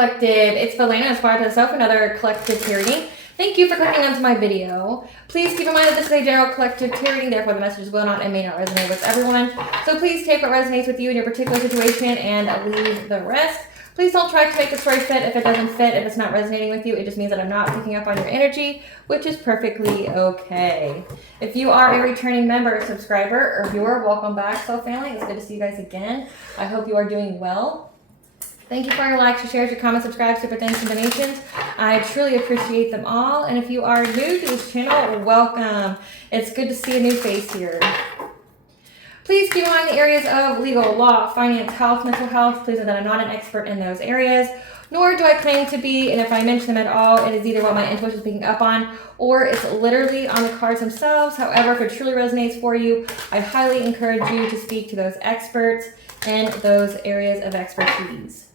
collective, it's Valena Inspired to Self, another collective reading. Thank you for clicking onto my video. Please keep in mind that this is a general collective reading, therefore the messages will not and may not resonate with everyone. So please take what resonates with you in your particular situation and leave the rest. Please don't try to make the story fit if it doesn't fit, if it's not resonating with you. It just means that I'm not picking up on your energy, which is perfectly okay. If you are a returning member, subscriber, or viewer, welcome back, Soul Family. It's good to see you guys again. I hope you are doing well. Thank you for your likes, your shares, your comments, subscribes, super thanks, and donations. I truly appreciate them all. And if you are new to this channel, welcome. It's good to see a new face here. Please keep in mind the areas of legal, law, finance, health, mental health. Please know that I'm not an expert in those areas, nor do I claim to be, and if I mention them at all, it is either what my intuition is picking up on, or it's literally on the cards themselves. However, if it truly resonates for you, I highly encourage you to speak to those experts in those areas of expertise.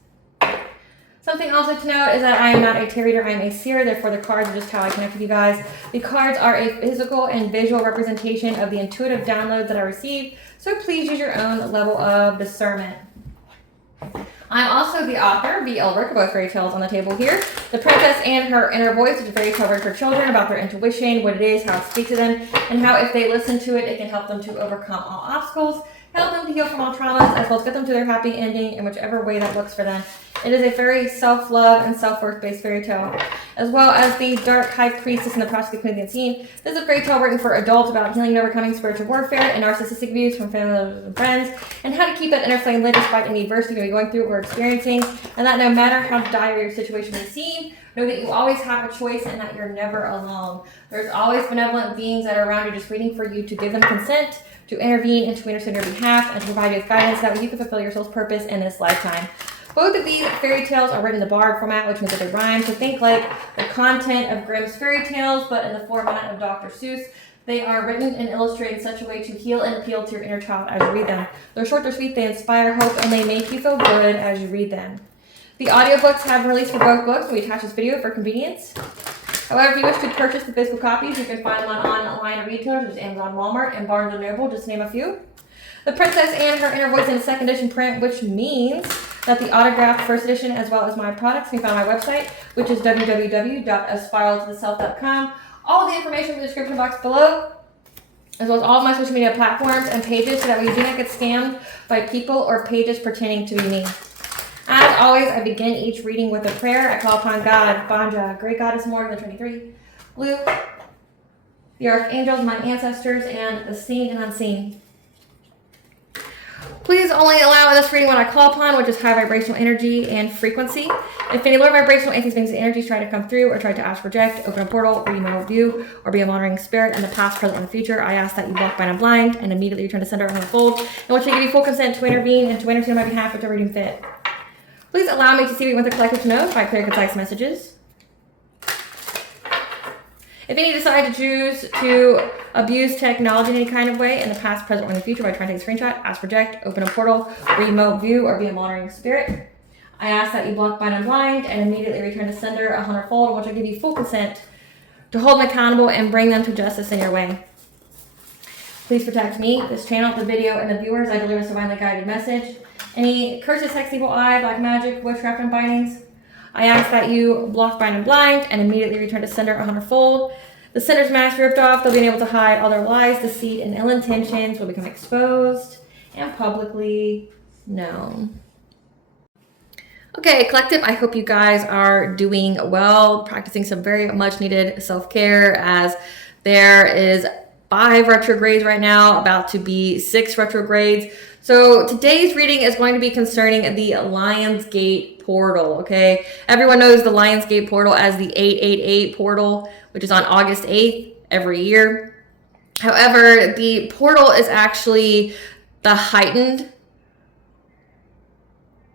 Something also to note is that I am not a tarot reader, I am a seer, therefore the cards are just how I connect with you guys. The cards are a physical and visual representation of the intuitive downloads that I receive, so please use your own level of discernment. I'm also the author, B.L. Rick, of both fairy tales on the table here. The Princess and Her Inner Voice, which is a fairy tale for children about their intuition, what it is, how it speaks to them, and how if they listen to it, it can help them to overcome all obstacles, help them to heal from all traumas, as well as get them to their happy ending in whichever way that looks for them. It is a very self-love and self-worth based fairy tale. As well as the Dark High Priestess and the Prostitute Queen of the Unseen. This is a fairy tale written for adults about healing and overcoming spiritual warfare and narcissistic abuse from family members and friends, and how to keep that inner flame lit despite any adversity you're going through or experiencing, and that no matter how dire your situation may seem, know that you always have a choice and that you're never alone. There's always benevolent beings that are around you just waiting for you to give them consent, to intervene and to intercede on your behalf, and to provide you with guidance that way you can fulfill your soul's purpose in this lifetime. Both of these fairy tales are written in the bard format, which means that they rhyme. So think like the content of Grimm's fairy tales, but in the format of Dr. Seuss. They are written and illustrated in such a way to heal and appeal to your inner child as you read them. They're short, they're sweet, they inspire hope, and they make you feel good as you read them. The audiobooks have been released for both books, and we attach this video for convenience. However, if you wish to purchase the physical copies, you can find them on online retailers, such as Amazon, Walmart, and Barnes & Noble, just to name a few. The Princess and Her Inner Voice in a second edition print, which means that the autographed first edition, as well as my products, can be found on my website, which is www.aspiraltotheself.com. All the information in the description box below, as well as all of my social media platforms and pages, so that way you do not get scammed by people or pages pretending to be me. As always, I begin each reading with a prayer. I call upon God, Banja, Great Goddess More than 23, Blue, the archangels, my ancestors, and the seen and unseen. Please only allow in this reading what I call upon, which is high vibrational energy and frequency. If any low vibrational entities, beings, and energies try to come through or try to ask, project, open a portal, remote view, or be a monitoring spirit in the past, present, or the future, I ask that you block, bind, and blind, and immediately return to sender and unfold, in which I give you full consent to intervene and to intercede on my behalf, whichever reading fit. Please allow me to see what you want the collective to know by clear, concise messages. If any decide to choose to abuse technology in any kind of way in the past, present, or in the future by trying to take a screenshot, ask, project, open a portal, remote view, or be a monitoring spirit, I ask that you block, bind, and blind, and immediately return to sender 100-fold, in which I give you full consent to hold them accountable and bring them to justice in your way. Please protect me, this channel, the video, and the viewers. I deliver this divinely guided message. Any curses, hex, evil eye, black magic, witchcraft, and bindings, I ask that you block, bind, and blind, and immediately return to sender 100-fold. The sender's mask ripped off, they'll be able to hide all their lies, deceit, and ill intentions will become exposed and publicly known. Okay, collective, I hope you guys are doing well, practicing some very much needed self-care, as there is 5 retrogrades right now, about to be 6 retrogrades. So today's reading is going to be concerning the Lionsgate portal, okay? Everyone knows the Lionsgate portal as the 888 portal, which is on August 8th every year. However, the portal is actually the heightened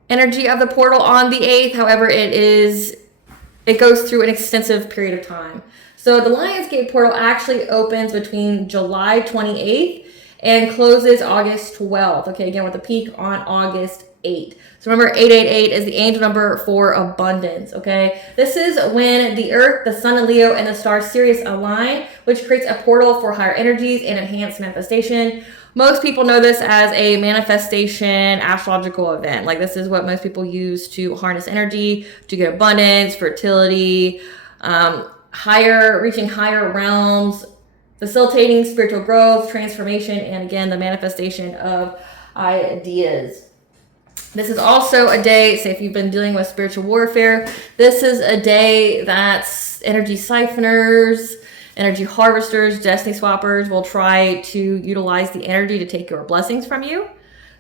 energy of the portal on the 8th. However, it goes through an extensive period of time. So the Lionsgate portal actually opens between July 28th and closes August 12th. Okay, again, with a peak on August 8. So remember, 888 is the angel number for abundance, okay? This is when the Earth, the Sun in Leo, and the star Sirius align, which creates a portal for higher energies and enhanced manifestation. Most people know this as a manifestation astrological event. Like, this is what most people use to harness energy, to get abundance, fertility, reaching higher realms, facilitating spiritual growth, transformation, and again, the manifestation of ideas. This is also a day, say if you've been dealing with spiritual warfare, this is a day that's energy siphoners, energy harvesters, destiny swappers will try to utilize the energy to take your blessings from you.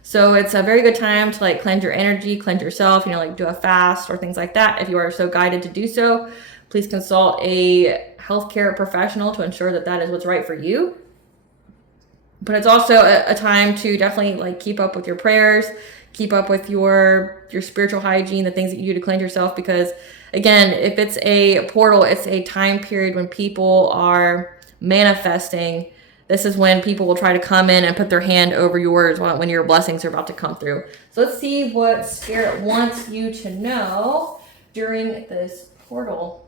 So it's a very good time to like cleanse your energy, cleanse yourself, like do a fast or things like that. If you are so guided to do so, please consult a healthcare professional to ensure that that is what's right for you. But it's also a time to definitely like keep up with your prayers, keep up with your spiritual hygiene, the things that you do to cleanse yourself, because again, if it's a portal, it's a time period when people are manifesting. This is when people will try to come in and put their hand over yours when your blessings are about to come through. So let's see what Spirit wants you to know during this portal.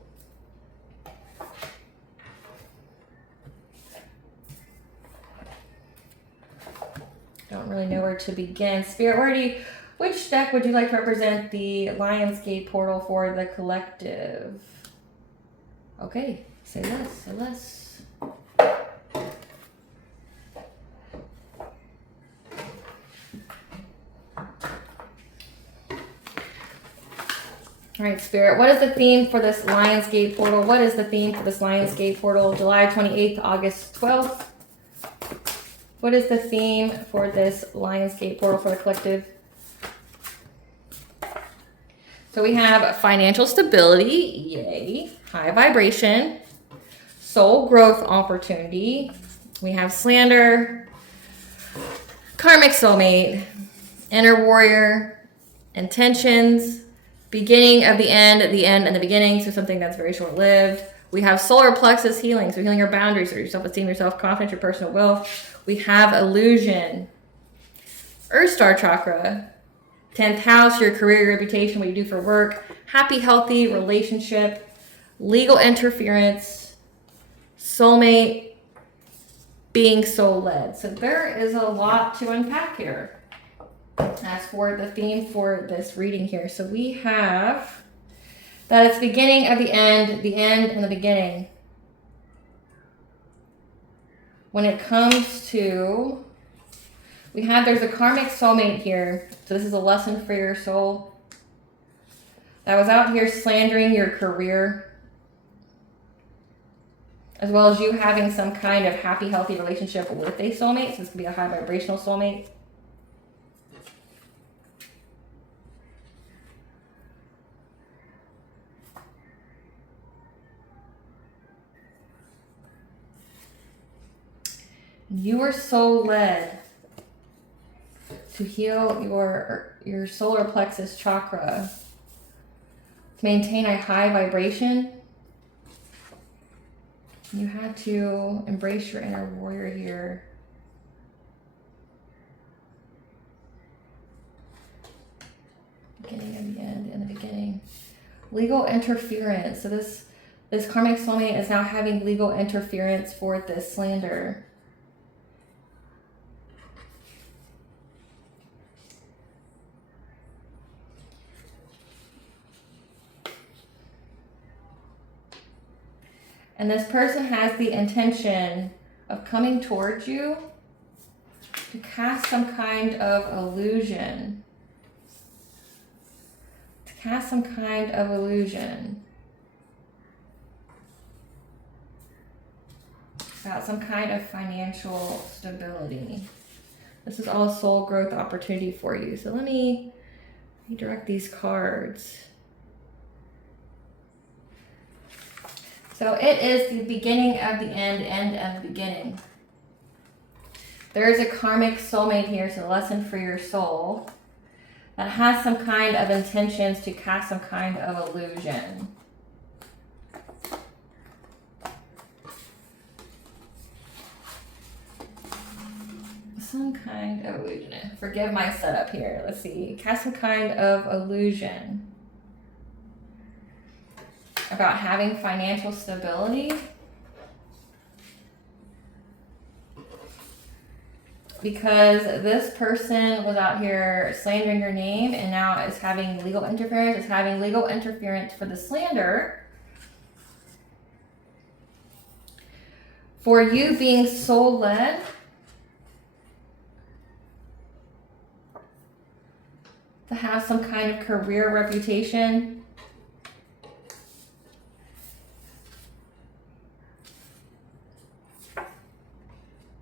Don't really know where to begin. Spirit, which deck would you like to represent the Lionsgate portal for the collective? Okay, say less. All right, Spirit, what is the theme for this Lionsgate portal? What is the theme for this Lionsgate portal? July 28th, August 12th. What is the theme for this Lionsgate portal for the collective? So we have financial stability, yay, high vibration, soul growth opportunity. We have slander, karmic soulmate, inner warrior, intentions, beginning of the end, and the beginning, so something that's very short-lived. We have solar plexus healing, so healing your boundaries, so your self-esteem, your self-confidence, your personal will. We have illusion, Earth Star chakra, 10th house, your career, your reputation, what you do for work, happy, healthy relationship, legal interference, soulmate, being soul-led. So there is a lot to unpack here as for the theme for this reading here. So we have that it's beginning of the end and the beginning. When it comes to, there's a karmic soulmate here. So this is a lesson for your soul that was out here slandering your career, as well as you having some kind of happy, healthy relationship with a soulmate. So this could be a high vibrational soulmate. You are soul-led to heal your solar plexus chakra, to maintain a high vibration. You had to embrace your inner warrior here. Beginning of the end and the beginning. Legal interference. So this karmic soulmate is now having legal interference for this slander. And this person has the intention of coming towards you to cast some kind of illusion. About some kind of financial stability. This is all soul growth opportunity for you. So let me redirect these cards. So it is the beginning of the end and the beginning. There is a karmic soulmate here, so a lesson for your soul, that has some kind of intentions to cast some kind of illusion. some kind of illusion. Forgive my setup here. Let's see. Cast some kind of illusion about having financial stability. Because this person was out here slandering your name and now is having legal interference. It's having legal interference for the slander. For you being soul-led. To have some kind of career reputation.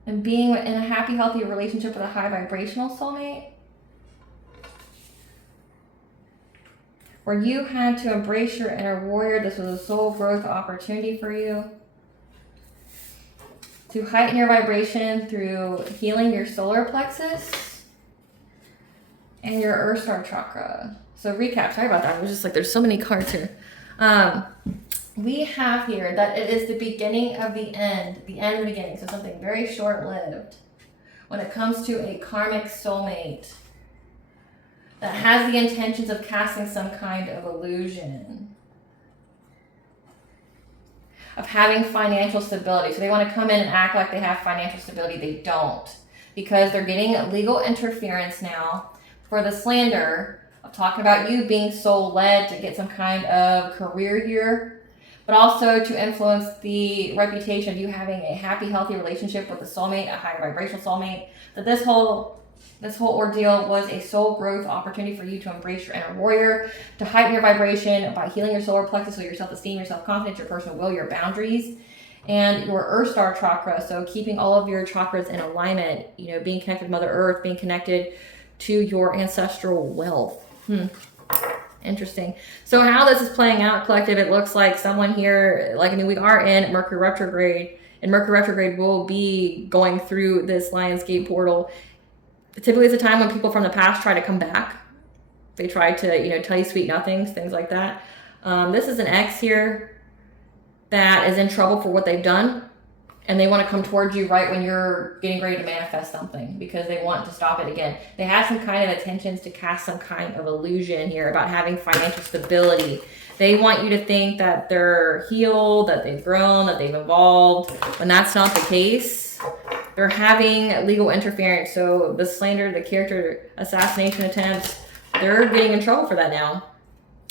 And being in a happy, healthy relationship with a high vibrational soulmate. Where you had to embrace your inner warrior. This was a soul growth opportunity for you. To heighten your vibration through healing your solar plexus. And your Earth Star chakra. So recap, sorry about that. It was just like, there's so many cards here. We have here that it is the beginning of the end of the beginning. So something very short-lived when it comes to a karmic soulmate that has the intentions of casting some kind of illusion, of having financial stability. So they want to come in and act like they have financial stability. They don't, because they're getting legal interference now for the slander of talking about you being soul-led to get some kind of career here, but also to influence the reputation of you having a happy, healthy relationship with a soulmate, a high vibrational soulmate. That this whole ordeal was a soul growth opportunity for you to embrace your inner warrior, to heighten your vibration by healing your solar plexus, so your self-esteem, your self-confidence, your personal will, your boundaries, and your Earth Star chakra. So keeping all of your chakras in alignment, you know, being connected to Mother Earth, being connected to your ancestral wealth. Interesting. So how this is playing out, collective, it looks like someone here, like, I mean, we are in Mercury retrograde, and Mercury retrograde will be going through this Lionsgate portal. Typically it's a time when people from the past try to come back. They try to, you know, tell you sweet nothings, things like that. This is an ex here that is in trouble for what they've done. And they want to come towards you right when you're getting ready to manifest something because they want to stop it again. They have some kind of intentions to cast some kind of illusion here about having financial stability. They want you to think that they're healed, that they've grown, that they've evolved, when that's not the case. They're having legal interference. So the slander, the character assassination attempts, they're getting in trouble for that now.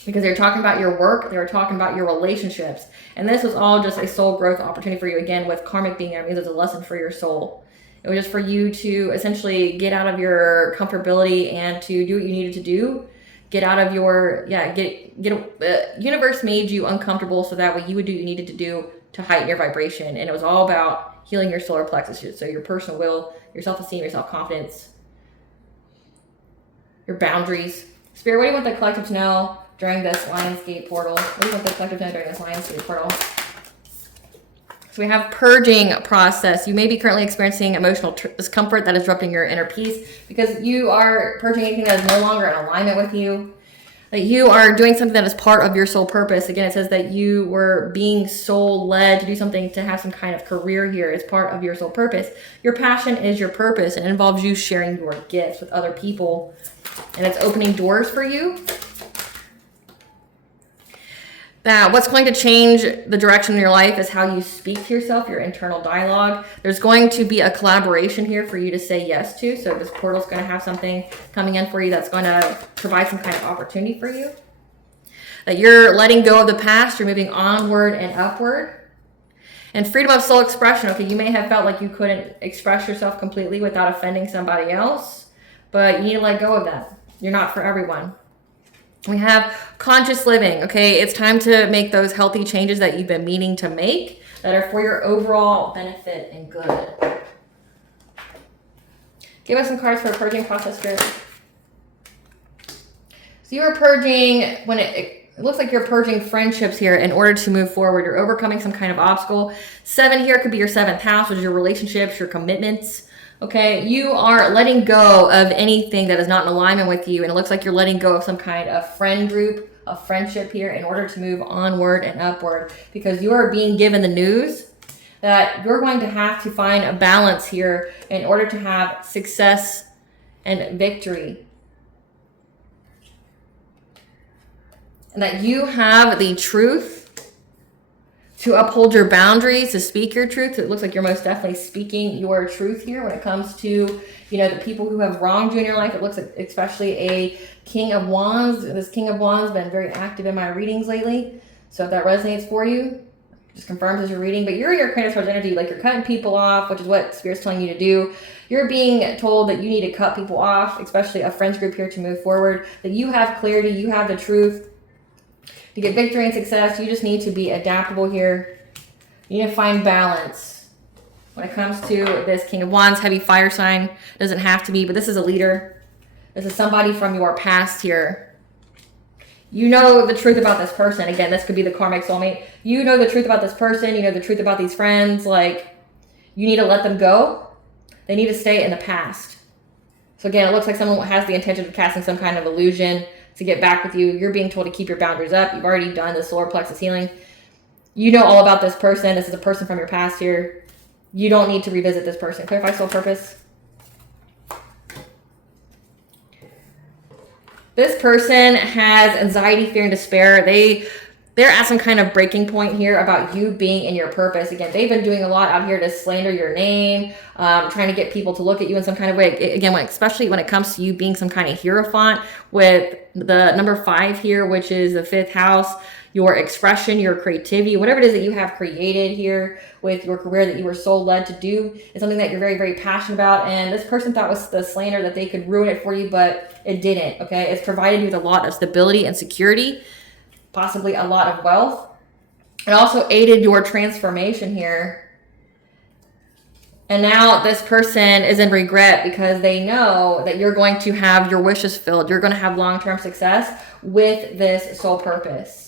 Because they're talking about your work, they're talking about your relationships. And this was all just a soul growth opportunity for you. Again, with karmic being there, it means it's a lesson for your soul. It was just for you to essentially get out of your comfortability and to do what you needed to do. Get out of your, universe made you uncomfortable so that way you would do what you needed to do to heighten your vibration. And it was all about healing your solar plexus. So your personal will, your self-esteem, your self-confidence, your boundaries. Spirit, what do you want the collective to know during this Lionsgate portal? What do you want the collective to know during this Lionsgate portal? So we have purging process. You may be currently experiencing emotional discomfort that is disrupting your inner peace because you are purging anything that is no longer in alignment with you. That you are doing something that is part of your soul purpose. Again, it says that you were being soul-led to do something, to have some kind of career here as part of your soul purpose. Your passion is your purpose, and it involves you sharing your gifts with other people. And it's opening doors for you. That what's going to change the direction in your life is how you speak to yourself, your internal dialogue. There's going to be a collaboration here for you to say yes to. So this portal's going to have something coming in for you that's going to provide some kind of opportunity for you. That you're letting go of the past, you're moving onward and upward. And freedom of soul expression. Okay, you may have felt like you couldn't express yourself completely without offending somebody else, but you need to let go of that. You're not for everyone. We have conscious living. Okay, it's time to make those healthy changes that you've been meaning to make that are for your overall benefit and good. Give us some cards for a purging process, Spirit. So you are purging when it looks like you're purging friendships here in order to move forward. You're overcoming some kind of obstacle. 7 here could be your 7th house, which is your relationships, your commitments. Okay, you are letting go of anything that is not in alignment with you, and it looks like you're letting go of some kind of friend group, of friendship here in order to move onward and upward, because you are being given the news that you're going to have to find a balance here in order to have success and victory. And that you have the truth to uphold your boundaries, to speak your truth. It looks like you're most definitely speaking your truth here when it comes to, the people who have wronged you in your life. It looks like especially a King of Wands. This King of Wands has been very active in my readings lately. So if that resonates for you, just confirms as you're reading. But you're in your Creative Source energy, like you're cutting people off, which is what Spirit's telling you to do. You're being told that you need to cut people off, especially a friends group here, to move forward. That you have clarity, you have the truth. To get victory and success, you just need to be adaptable here. You need to find balance. When it comes to this King of Wands, heavy fire sign, doesn't have to be, but this is a leader. This is somebody from your past here. You know the truth about this person. Again, this could be the karmic soulmate. You know the truth about this person. You know the truth about these friends. Like, you need to let them go. They need to stay in the past. So again, it looks like someone has the intention of casting some kind of illusion to get back with you. You're being told to keep your boundaries up. You've already done the solar plexus healing. You know all about this person. This is a person from your past here. You don't need to revisit this person. Clarify soul purpose. This person has anxiety, fear, and despair. They're at some kind of breaking point here about you being in your purpose. Again, they've been doing a lot out here to slander your name, trying to get people to look at you in some kind of way. Again, especially when it comes to you being some kind of hierophant with the number 5 here, which is the 5th house, your expression, your creativity, whatever it is that you have created here with your career that you were soul led to do is something that you're very, very passionate about. And this person thought was the slander that they could ruin it for you, but it didn't, okay? It's provided you with a lot of stability and security, possibly a lot of wealth. It also aided your transformation here. And now this person is in regret because they know that you're going to have your wishes filled. You're going to have long-term success with this soul purpose.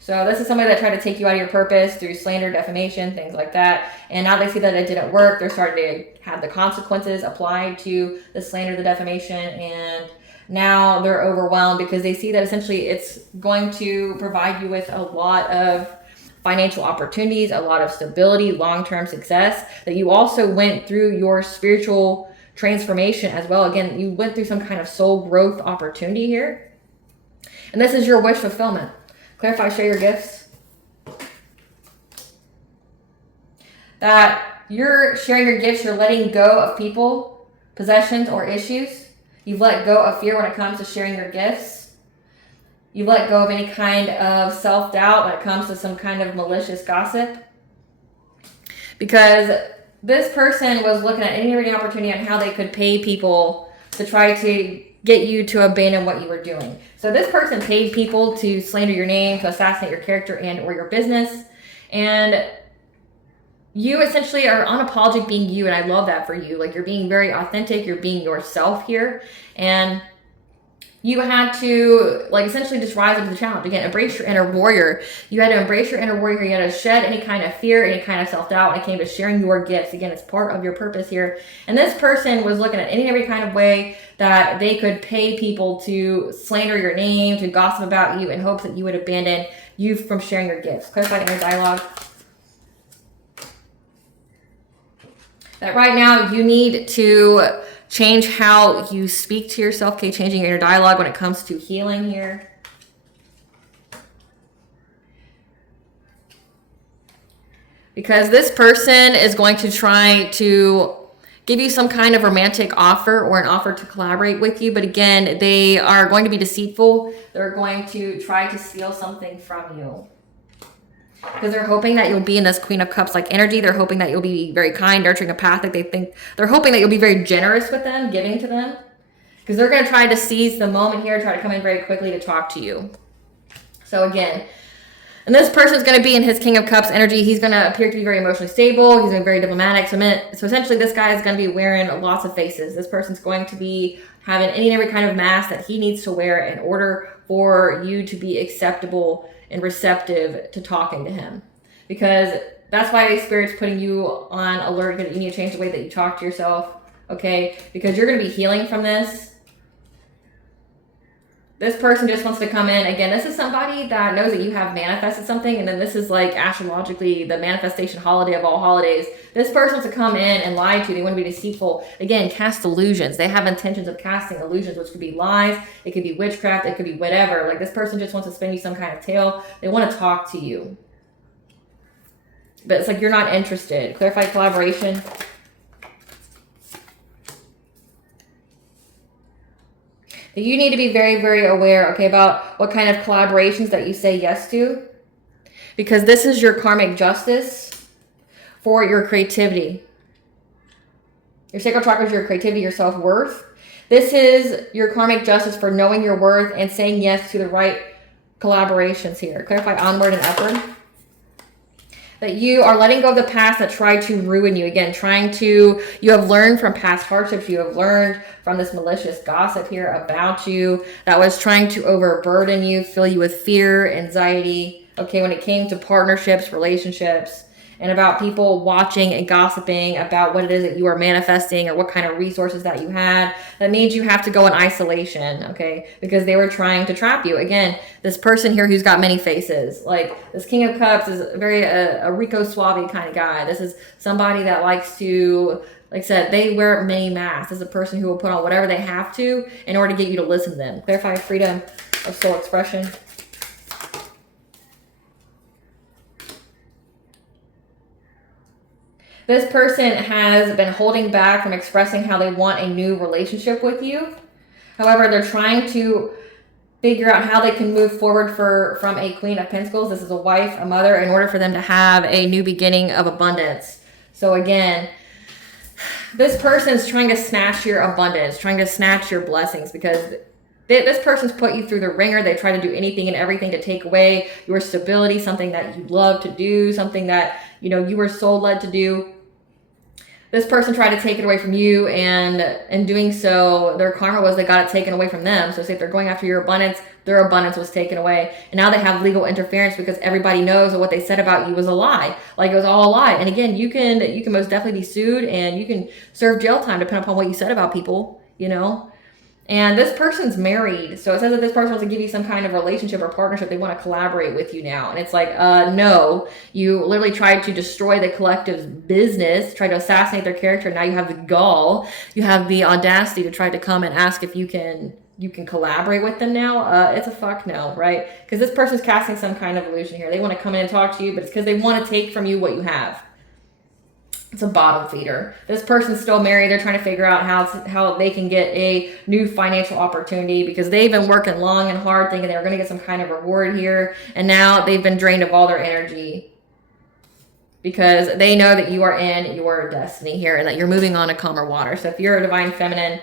So this is somebody that tried to take you out of your purpose through slander, defamation, things like that. And now they see that it didn't work. They're starting to have the consequences applied to the slander, the defamation, and now they're overwhelmed because they see that essentially it's going to provide you with a lot of financial opportunities, a lot of stability, long-term success, that you also went through your spiritual transformation as well. Again, you went through some kind of soul growth opportunity here. And this is your wish fulfillment. Clarify, share your gifts. That you're sharing your gifts, you're letting go of people, possessions, or issues. You've let go of fear when it comes to sharing your gifts. You've let go of any kind of self-doubt when it comes to some kind of malicious gossip. Because this person was looking at any opportunity on how they could pay people to try to get you to abandon what you were doing. So this person paid people to slander your name, to assassinate your character and or your business. And you essentially are unapologetic being you, and I love that for you. Like, you're being very authentic, you're being yourself here, and you had to, like, essentially just rise up to the challenge. Again, embrace your inner warrior. You had to embrace your inner warrior. You had to shed any kind of fear, any kind of self-doubt when it came to sharing your gifts. Again, it's part of your purpose here. And this person was looking at any and every kind of way that they could pay people to slander your name, to gossip about you in hopes that you would abandon you from sharing your gifts. Clarify inner dialogue. That right now you need to change how you speak to yourself, okay? Changing your inner dialogue when it comes to healing here. Because this person is going to try to give you some kind of romantic offer or an offer to collaborate with you. But again, they are going to be deceitful. They're going to try to steal something from you. Because they're hoping that you'll be in this Queen of Cups like energy. They're hoping that you'll be very kind, nurturing, empathic. They're hoping that you'll be very generous with them, giving to them. Because they're going to try to seize the moment here, try to come in very quickly to talk to you. So again, and this person's going to be in his King of Cups energy. He's going to appear to be very emotionally stable. He's going to be very diplomatic. So essentially this guy is going to be wearing lots of faces. This person's going to be having any and every kind of mask that he needs to wear in order for you to be acceptable and receptive to talking to him. Because that's why Spirit's putting you on alert, that you need to change the way that you talk to yourself, okay? Because you're going to be healing from this. This person just wants to come in. Again, this is somebody that knows that you have manifested something, and then this is like astrologically the manifestation holiday of all holidays. This person wants to come in and lie to you. They want to be deceitful. Again, cast illusions. They have intentions of casting illusions, which could be lies. It could be witchcraft. It could be whatever. Like this person just wants to spin you some kind of tale. They want to talk to you. But it's like you're not interested. Clarify collaboration. You need to be very, very aware, okay, about what kind of collaborations that you say yes to. Because this is your karmic justice for your creativity. Your sacral chakra is your creativity, your self-worth. This is your karmic justice for knowing your worth and saying yes to the right collaborations here. Clarify onward and upward. That you are letting go of the past that tried to ruin you. Again, you have learned from past hardships. You have learned from this malicious gossip here about you that was trying to overburden you, fill you with fear, anxiety. Okay, when it came to partnerships, relationships, and about people watching and gossiping about what it is that you are manifesting or what kind of resources that you had. That means you have to go in isolation, okay? Because they were trying to trap you. Again, this person here who's got many faces. Like this King of Cups is very a Rico Suave kind of guy. This is somebody that likes to, like I said, they wear many masks. This is a person who will put on whatever they have to in order to get you to listen to them. Clarify freedom of soul expression. This person has been holding back from expressing how they want a new relationship with you. However, they're trying to figure out how they can move forward from a Queen of Pentacles. This is a wife, a mother, in order for them to have a new beginning of abundance. So again, this person's trying to snatch your abundance, trying to snatch your blessings, because this person's put you through the ringer. They try to do anything and everything to take away your stability, something that you love to do, something that, you know, you were soul led to do. This person tried to take it away from you, and in doing so, their karma was they got it taken away from them. So say if they're going after your abundance, their abundance was taken away. And now they have legal interference because everybody knows that what they said about you was a lie. Like it was all a lie. And again, you can most definitely be sued, and you can serve jail time depending upon what you said about people, you know. And this person's married. So it says that this person wants to give you some kind of relationship or partnership. They want to collaborate with you now. And it's like, no, you literally tried to destroy the collective's business, try to assassinate their character. Now you have the gall, you have the audacity to try to come and ask if you can collaborate with them now. It's a fuck no, right? Because this person's casting some kind of illusion here. They want to come in and talk to you, but it's because they want to take from you what you have. It's a bottom feeder. This person's still married. They're trying to figure out how they can get a new financial opportunity because they've been working long and hard thinking they were going to get some kind of reward here. And now they've been drained of all their energy because they know that you are in your destiny here and that you're moving on to calmer water. So if you're a divine feminine,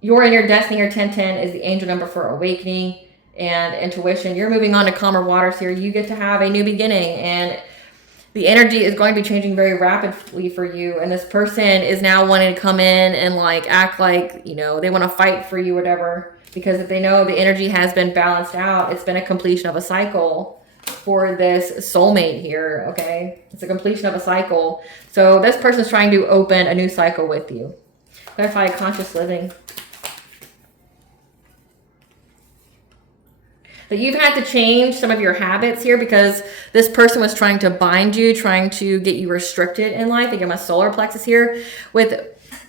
you're in your destiny. Your 1010 is the angel number for awakening and intuition. You're moving on to calmer waters here. You get to have a new beginning, and the energy is going to be changing very rapidly for you. And this person is now wanting to come in and like act like, you know, they want to fight for you, whatever. Because if they know the energy has been balanced out, it's been a completion of a cycle for this soulmate here, okay? It's a completion of a cycle. So this person's trying to open a new cycle with you. Clarify conscious living. That you've had to change some of your habits here because this person was trying to bind you, trying to get you restricted in life. Again, my solar plexus here. With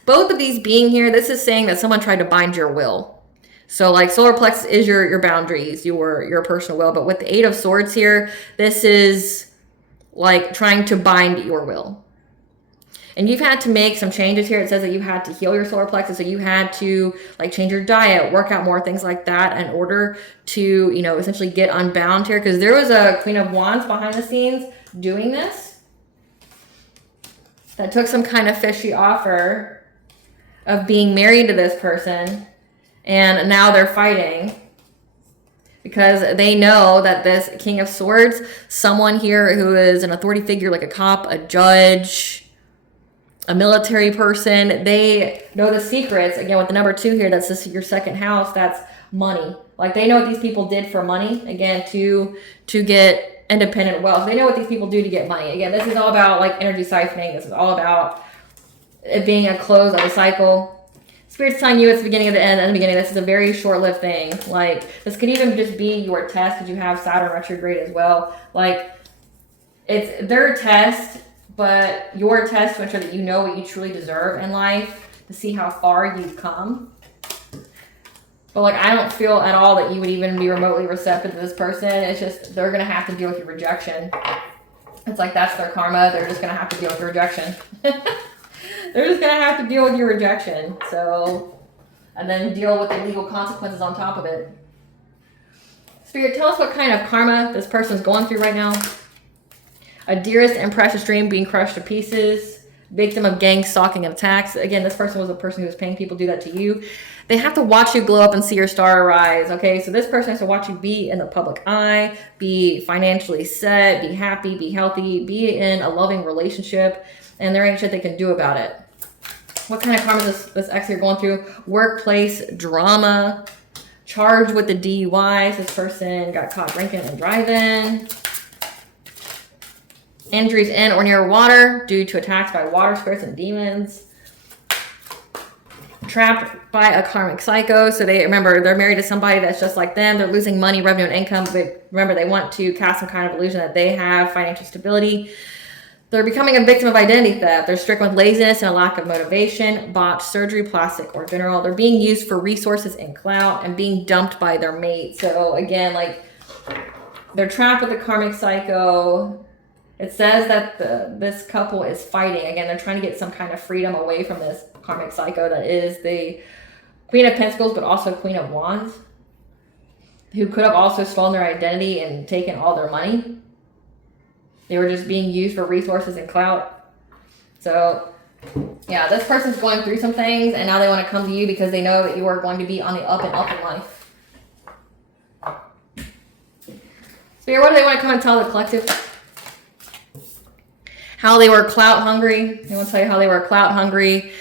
both of these being here, this is saying that someone tried to bind your will. So like solar plexus is your boundaries, your personal will. But with the 8 of Swords here, this is like trying to bind your will. And you've had to make some changes here. It says that you had to heal your solar plexus. So you had to like change your diet, work out more, things like that in order to, you know, essentially get unbound here. Because there was a Queen of Wands behind the scenes doing this that took some kind of fishy offer of being married to this person. And now they're fighting because they know that this King of Swords, someone here who is an authority figure like a cop, a judge, a military person, they know the secrets. Again, with the number 2 here, that's your second house, that's money. Like they know what these people did for money, again, to get independent wealth. They know what these people do to get money. Again, this is all about like energy siphoning. This is all about it being a close of a cycle. Spirit's telling you it's the beginning of the end and the beginning. This is a very short-lived thing. Like, this could even just be your test because you have Saturn retrograde as well. Like, it's their test, but your test to ensure that you know what you truly deserve in life, to see how far you've come. But like, I don't feel at all that you would even be remotely receptive to this person. It's just, they're going to have to deal with your rejection. It's like, that's their karma. They're just going to have to deal with your rejection. They're just going to have to deal with your rejection. So, and then deal with the legal consequences on top of it. Spirit, tell us what kind of karma this person's going through right now. A dearest and precious dream being crushed to pieces. Victim of gang stalking and attacks. Again, this person was a person who was paying people to do that to you. They have to watch you glow up and see your star rise. Okay, so this person has to watch you be in the public eye, be financially set, be happy, be healthy, be in a loving relationship, and there ain't shit they can do about it. What kind of karma is this ex you're going through? Workplace drama, charged with the DUIs. This person got caught drinking and driving. Injuries in or near water due to attacks by water spirits and demons. Trapped by a karmic psycho. So they're married to somebody that's just like them. They're losing money, revenue, and income. But remember, they want to cast some kind of illusion that they have financial stability. They're becoming a victim of identity theft. They're stricken with laziness and a lack of motivation, botched surgery, plastic, or general. They're being used for resources and clout and being dumped by their mate. So again, like, they're trapped with a karmic psycho. It says that this couple is fighting. Again, they're trying to get some kind of freedom away from this karmic psycho that is the Queen of Pentacles, but also Queen of Wands, who could have also stolen their identity and taken all their money. They were just being used for resources and clout. So, yeah, this person's going through some things, and now they want to come to you because they know that you are going to be on the up and up in life. Spirit, what do they want to come and tell the collective? How they were clout hungry. They want to tell you how they were clout hungry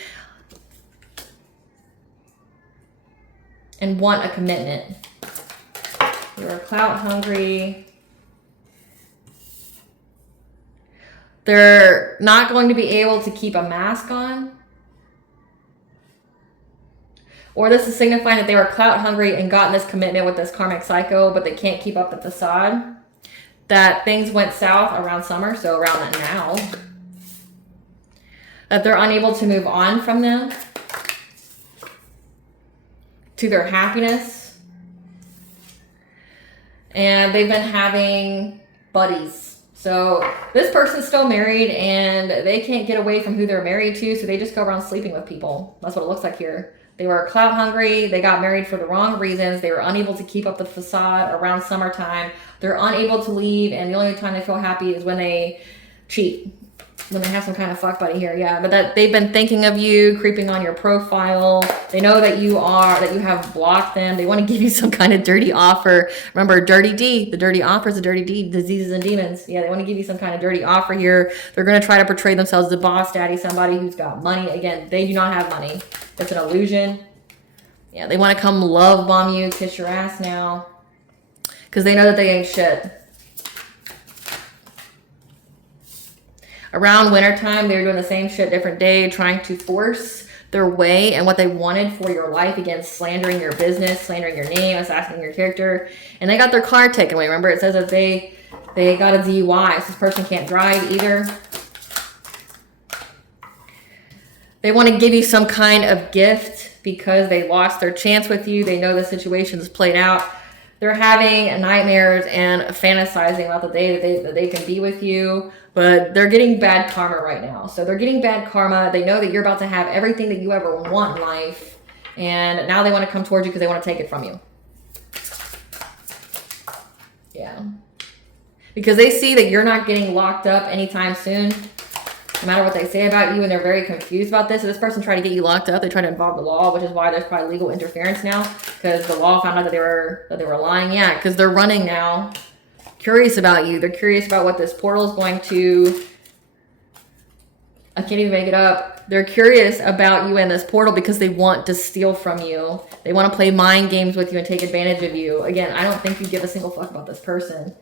and want a commitment. They were clout hungry. They're not going to be able to keep a mask on. Or this is signifying that they were clout hungry and gotten this commitment with this karmic psycho, but they can't keep up the facade. That things went south around summer, so around that now. That they're unable to move on from them to their happiness. And they've been having buddies. So this person's still married and they can't get away from who they're married to, so they just go around sleeping with people. That's what it looks like here. They were clout hungry. They got married for the wrong reasons. They were unable to keep up the facade around summertime. They're unable to leave, and the only time they feel happy is when they cheat, when they have some kind of fuck buddy here. Yeah, but that they've been thinking of you, creeping on your profile. They know that you have blocked them. They want to give you some kind of dirty offer. Remember, dirty D, the dirty offer is a dirty D, diseases and demons. Yeah, they want to give you some kind of dirty offer here. They're going to try to portray themselves as a boss daddy, somebody who's got money. Again, they do not have money. It's an illusion. Yeah, they want to come love bomb you, kiss your ass now, because they know that they ain't shit. Around wintertime, they were doing the same shit different day, trying to force their way and what they wanted for your life. Again, slandering your business, slandering your name, assassinating your character. And they got their car taken away. Remember, it says that they got a DUI. So this person can't drive either. They want to give you some kind of gift because they lost their chance with you. They know the situation is played out. They're having nightmares and fantasizing about the day that they can be with you, but they're getting bad karma right now. So they're getting bad karma. They know that you're about to have everything that you ever want in life, and now they want to come towards you because they want to take it from you. Yeah. Because they see that you're not getting locked up anytime soon, no matter what they say about you, and they're very confused about this. So this person tried to get you locked up. They tried to involve the law, which is why there's probably legal interference now, because the law found out that they were lying. Yeah, because they're running now, curious about you. They're curious about what this portal is going to. I can't even make it up. They're curious about you and this portal because they want to steal from you. They want to play mind games with you and take advantage of you. Again, I don't think you give a single fuck about this person.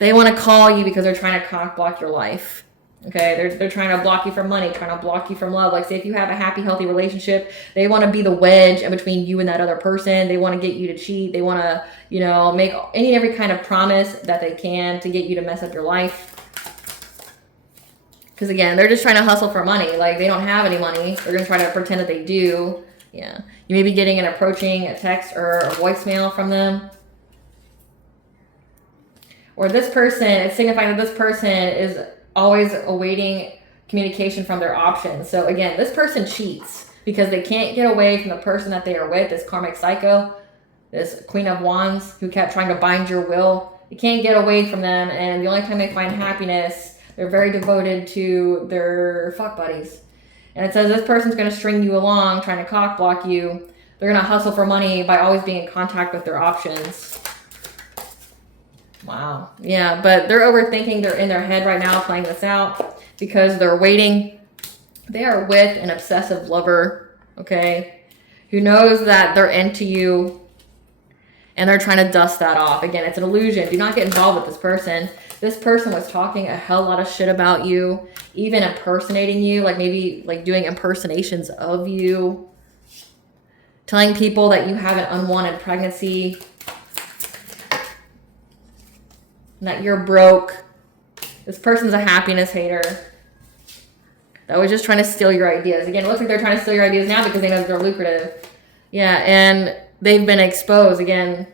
They want to call you because they're trying to cock block your life. Okay, they're trying to block you from money, trying to block you from love. Like, say if you have a happy, healthy relationship, they want to be the wedge in between you and that other person. They want to get you to cheat. They want to, you know, make any and every kind of promise that they can to get you to mess up your life. Because again, they're just trying to hustle for money. Like, they don't have any money. They're going to try to pretend that they do. Yeah. You may be getting an approaching a text or a voicemail from them. Or this person, it's signifying that this person is always awaiting communication from their options. So again, this person cheats because they can't get away from the person that they are with, this karmic psycho, this Queen of Wands who kept trying to bind your will. You can't get away from them, and the only time they find happiness, they're very devoted to their fuck buddies. And it says this person's going to string you along, trying to cock block you. They're going to hustle for money by always being in contact with their options. Wow. Yeah, but they're overthinking. They're in their head right now playing this out because they're waiting. They are with an obsessive lover, okay, who knows that they're into you, and they're trying to dust that off. Again, it's an illusion. Do not get involved with this person. This person was talking a hell lot of shit about you, even impersonating you, like maybe like doing impersonations of you, telling people that you have an unwanted pregnancy, that you're broke. This person's a happiness hater that was just trying to steal your ideas. Again, it looks like they're trying to steal your ideas now because they know that they're lucrative. Yeah, and they've been exposed. Again,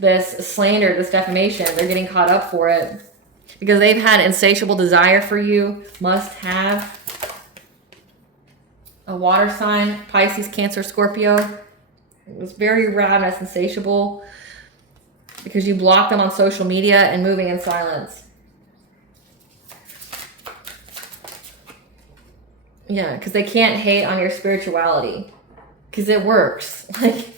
this slander, this defamation, they're getting caught up for it because they've had insatiable desire for you. Must have a water sign, Pisces, Cancer, Scorpio. It was very ravenous, insatiable, because you blocked them on social media and moving in silence. Yeah, because they can't hate on your spirituality. Because it works. Like,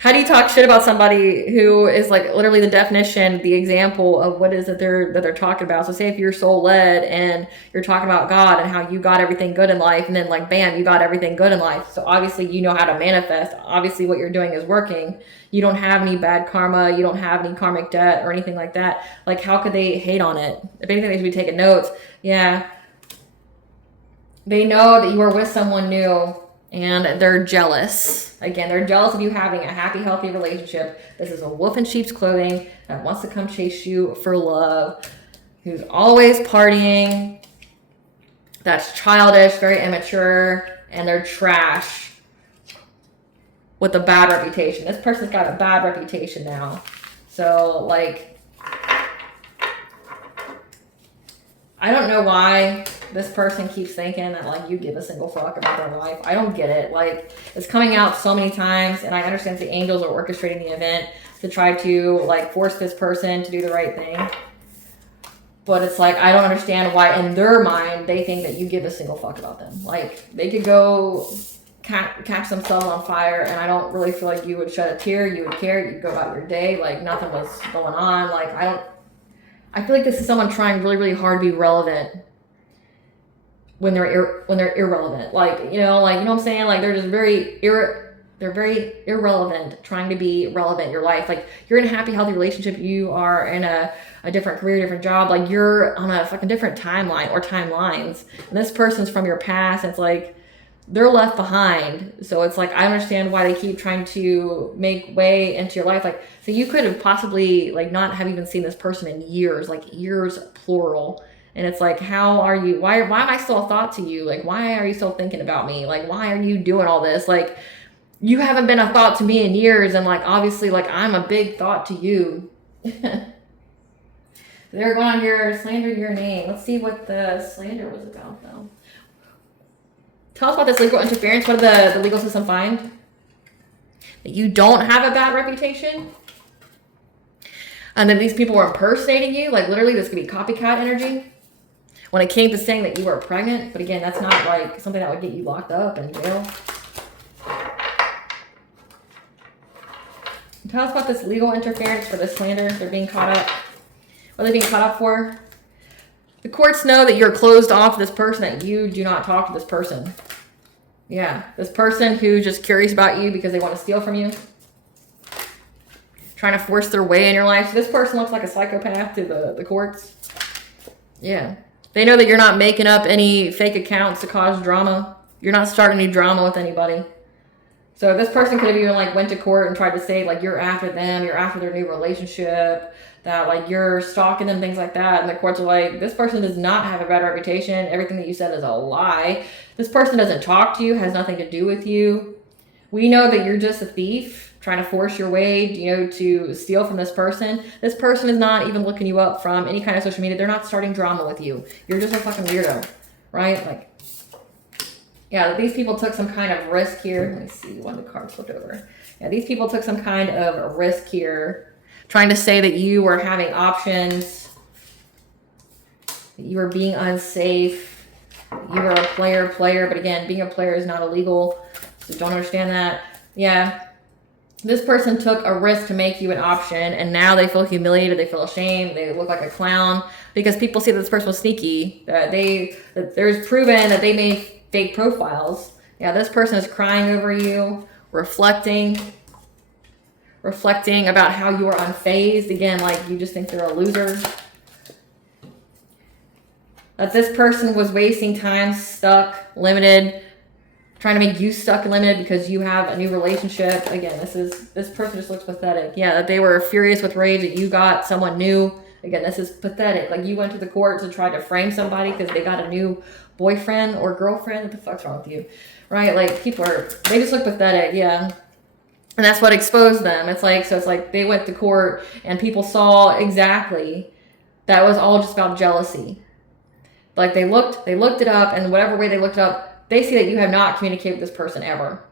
how do you talk shit about somebody who is like literally the definition, the example of what is it they're talking about? So say if you're soul led and you're talking about God and how you got everything good in life, and then like bam, you got everything good in life. So obviously you know how to manifest. Obviously what you're doing is working. You don't have any bad karma. You don't have any karmic debt or anything like that. Like, how could they hate on it? If anything, they should be taking notes. Yeah. They know that you are with someone new and they're jealous. Again, they're jealous of you having a happy, healthy relationship. This is a wolf in sheep's clothing that wants to come chase you for love, who's always partying, that's childish, very immature, and they're trash with a bad reputation. This person's got a bad reputation now. So, like, I don't know why this person keeps thinking that, like, you give a single fuck about their life. I don't get it. Like, it's coming out so many times, and I understand the angels are orchestrating the event to try to, like, force this person to do the right thing. But it's like, I don't understand why in their mind they think that you give a single fuck about them. Like, they could go catch themselves on fire, and I don't really feel like you would shed a tear. You would care. You'd go about your day like nothing was going on. Like, I feel like this is someone trying really, really hard to be relevant when they're irrelevant. Like, you know what I'm saying? Like, they're just very irrelevant, trying to be relevant in your life. Like, you're in a happy, healthy relationship. You are in a different career, different job. Like, you're on a fucking different timeline or timelines. And this person's from your past. And it's like, they're left behind. So it's like, I understand why they keep trying to make way into your life. Like, so you could have possibly, like, not have even seen this person in years, like years plural. And it's like, how are you, why am I still a thought to you? Like, why are you still thinking about me? Like, why are you doing all this? Like, you haven't been a thought to me in years. And like, obviously, like, I'm a big thought to you. They're going on here, slander your name. Let's see what the slander was about, though. Tell us about this legal interference. What did the legal system find? That you don't have a bad reputation? And that these people were impersonating you? Like, literally, this could be copycat energy. When it came to saying that you were pregnant. But again, that's not, like, something that would get you locked up in jail. Tell us about this legal interference for the slander. They're being caught up. What are they being caught up for? The courts know that you're closed off to this person, that you do not talk to this person. Yeah, this person who's just curious about you because they want to steal from you. Trying to force their way in your life. So this person looks like a psychopath to the courts. Yeah. They know that you're not making up any fake accounts to cause drama. You're not starting any drama with anybody. So this person could have even like went to court and tried to say like you're after them, you're after their new relationship, that like you're stalking them, things like that. And the courts are like, this person does not have a bad reputation. Everything that you said is a lie. This person doesn't talk to you, has nothing to do with you. We know that you're just a thief trying to force your way, you know, to steal from this person. This person is not even looking you up from any kind of social media. They're not starting drama with you. You're just a fucking weirdo, right? Like, yeah, these people took some kind of risk here. Let me see, one of the cards flipped over. Yeah, these people took some kind of risk here, trying to say that you were having options, that you were being unsafe, you were a player, but again, being a player is not illegal, so don't understand that. Yeah, this person took a risk to make you an option, and now they feel humiliated, they feel ashamed, they look like a clown, because people see that this person was sneaky, that there's proven that they made fake profiles. Yeah, this person is crying over you, reflecting about how you are unfazed. Again, like you just think they're a loser. That this person was wasting time, stuck, limited, trying to make you stuck and limited because you have a new relationship. Again, this person just looks pathetic. Yeah, that they were furious with rage that you got someone new. Again, this is pathetic. Like you went to the courts and tried to frame somebody because they got a new boyfriend or girlfriend. What the fuck's wrong with you? Right? Like they just look pathetic. Yeah. And that's what exposed them. It's like they went to court and people saw exactly that was all just about jealousy. Like they looked it up, and whatever way they looked it up, they see that you have not communicated with this person ever.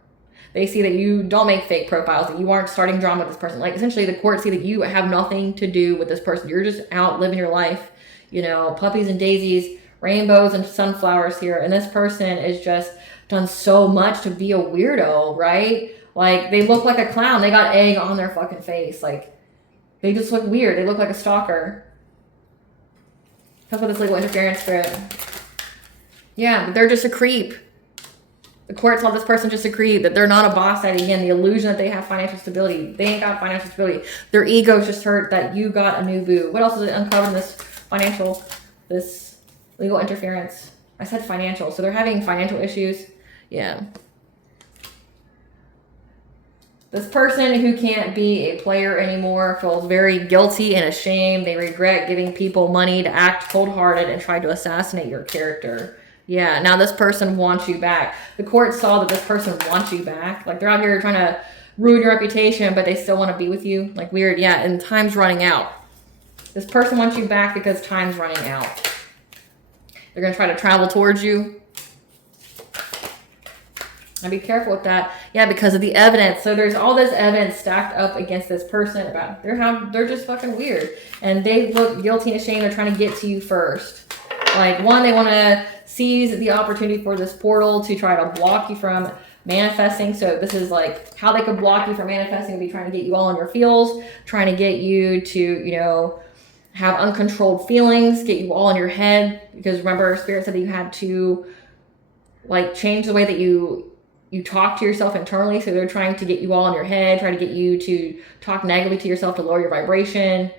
They see that you don't make fake profiles, that you aren't starting drama with this person. Like essentially the court see that you have nothing to do with this person. You're just out living your life, you know, puppies and daisies, rainbows and sunflowers here. And this person is just done so much to be a weirdo, right? Like they look like a clown. They got egg on their fucking face. Like they just look weird. They look like a stalker. That's what this legal interference spirit. Yeah, they're just a creep. The court saw this person just a creep, that they're not a boss lady. Again, the illusion that they have financial stability. They ain't got financial stability. Their ego's just hurt that you got a new boo. What else is it uncovered in this legal interference? I said financial, so they're having financial issues. Yeah. This person who can't be a player anymore feels very guilty and ashamed. They regret giving people money to act cold-hearted and try to assassinate your character. Yeah, now this person wants you back. The court saw that this person wants you back. Like they're out here trying to ruin your reputation, but they still want to be with you. Like weird, yeah, and time's running out. This person wants you back because time's running out. They're going to try to travel towards you. And be careful with that. Yeah, because of the evidence. So there's all this evidence stacked up against this person about they're just fucking weird. And they look guilty and ashamed. They're trying to get to you first. Like one, they want to seize the opportunity for this portal to try to block you from manifesting. So this is like how they could block you from manifesting would be trying to get you all in your feels, trying to get you to, you know, have uncontrolled feelings, get you all in your head. Because remember, Spirit said that you had to like change the way that you talk to yourself internally. So they're trying to get you all in your head, trying to get you to talk negatively to yourself to lower your vibration.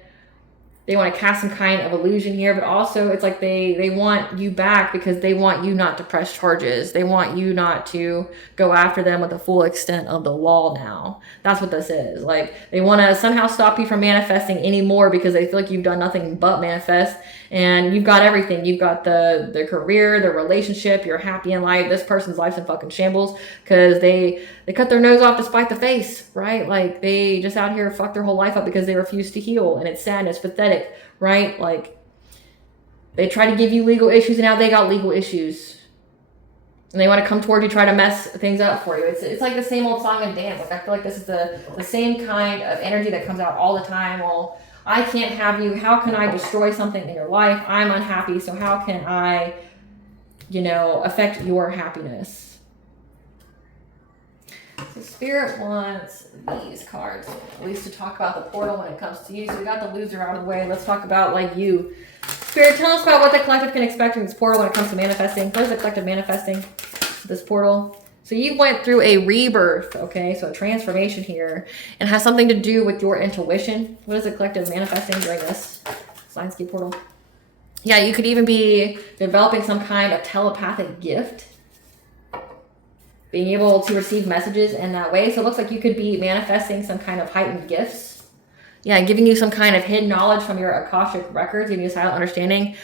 They want to cast some kind of illusion here, but also it's like they want you back because they want you not to press charges. They want you not to go after them with the full extent of the law now. That's what this is. Like they want to somehow stop you from manifesting anymore because they feel like you've done nothing but manifest and you've got everything. You've got the career, the relationship, you're happy in life. This person's life's in fucking shambles because they cut their nose off to spite the face, right? Like they just out here fuck their whole life up because they refuse to heal, and it's sad and it's pathetic, right? Like they try to give you legal issues and now they got legal issues and they want to come toward you, try to mess things up for you. It's like the same old song and dance. Like I feel like this is the same kind of energy that comes out all the time. Well, I can't have you. How can I destroy something in your life? I'm unhappy, so how can I, you know, affect your happiness? So Spirit wants these cards, at least to talk about the portal when it comes to you. So we got the loser out of the way. Let's talk about like you. Spirit, tell us about what the collective can expect from this portal when it comes to manifesting. What is the collective manifesting this portal? So you went through a rebirth, okay? So a transformation here, and has something to do with your intuition. What is the collective manifesting during this Lionsgate portal? Yeah, you could even be developing some kind of telepathic gift, being able to receive messages in that way. So it looks like you could be manifesting some kind of heightened gifts. Yeah, giving you some kind of hidden knowledge from your Akashic records, giving you silent understanding.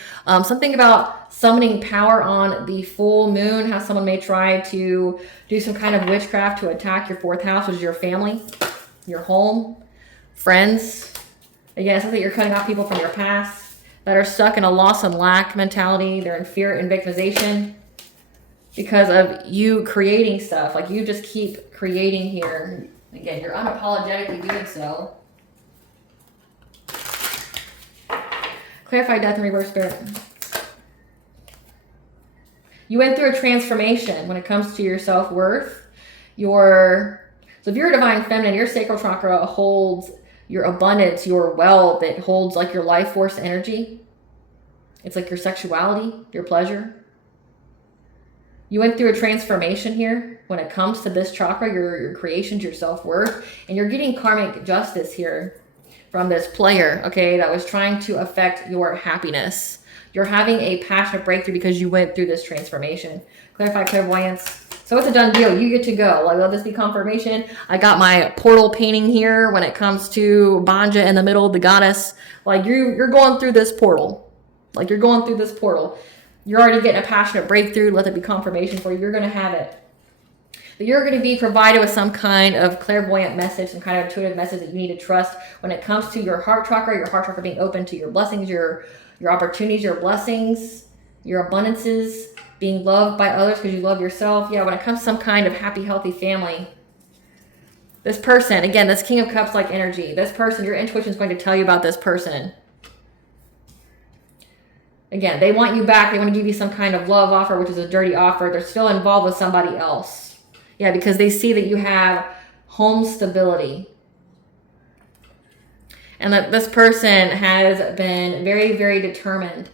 Something about summoning power on the full moon, how someone may try to do some kind of witchcraft to attack your 4th house, which is your family, your home, friends. Again, it's something you're cutting off people from your past that are stuck in a loss and lack mentality. They're in fear and victimization because of you creating stuff. Like, you just keep creating here. Again, you're unapologetically doing so. Clarify death and rebirth, spirit. You went through a transformation when it comes to your self-worth. So if you're a divine feminine, your sacral chakra holds your abundance, your wealth. It holds like your life force energy. It's like your sexuality, your pleasure. You went through a transformation here when it comes to this chakra, your creations, your self-worth, and you're getting karmic justice here from this player, okay, that was trying to affect your happiness. You're having a passionate breakthrough because you went through this transformation. Clarify clairvoyance. So it's a done deal. You get to go. Like, let this be confirmation. I got my portal painting here when it comes to Banja in the middle, the goddess. Like, you're going through this portal. Like, you're going through this portal. You're already getting a passionate breakthrough. Let it be confirmation for you. You're going to have it. But you're going to be provided with some kind of clairvoyant message, some kind of intuitive message that you need to trust when it comes to your heart chakra being open to your blessings, your opportunities, your blessings, your abundances, being loved by others because you love yourself. Yeah, when it comes to some kind of happy, healthy family. This person, again, this King of Cups like energy, this person, your intuition is going to tell you about this person. Again, they want you back. They want to give you some kind of love offer, which is a dirty offer. They're still involved with somebody else. Yeah, because they see that you have home stability. And that this person has been very, very determined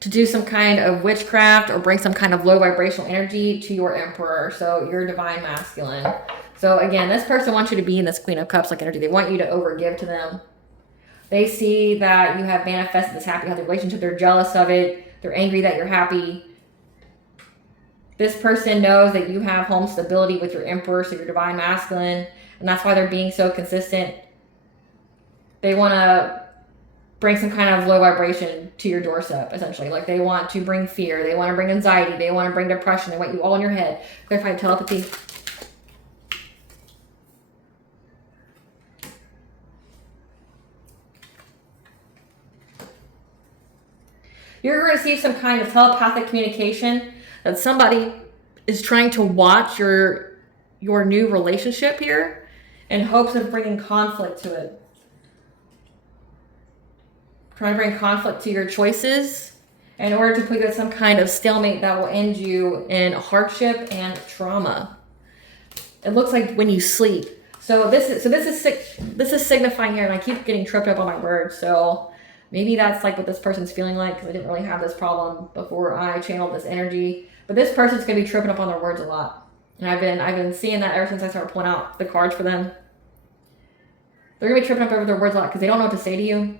to do some kind of witchcraft or bring some kind of low vibrational energy to your emperor. So your divine masculine. So again, this person wants you to be in this Queen of Cups like energy. They want you to overgive to them. They see that you have manifested this happy, healthy relationship. They're jealous of it. They're angry that you're happy. This person knows that you have home stability with your emperor, so your divine masculine, and that's why they're being so consistent. They want to bring some kind of low vibration to your doorstep, essentially. Like, they want to bring fear. They want to bring anxiety. They want to bring depression. They want you all in your head. Clarify telepathy. You're going to receive some kind of telepathic communication that somebody is trying to watch your new relationship here in hopes of bringing conflict to it. Trying to bring conflict to your choices in order to put you at some kind of stalemate that will end you in hardship and trauma. It looks like when you sleep. So this is signifying here, and I keep getting tripped up on my words. So maybe that's like what this person's feeling like, because I didn't really have this problem before I channeled this energy. But this person's gonna be tripping up on their words a lot, and I've been seeing that ever since I started pulling out the cards for them. They're gonna be tripping up over their words a lot because they don't know what to say to you.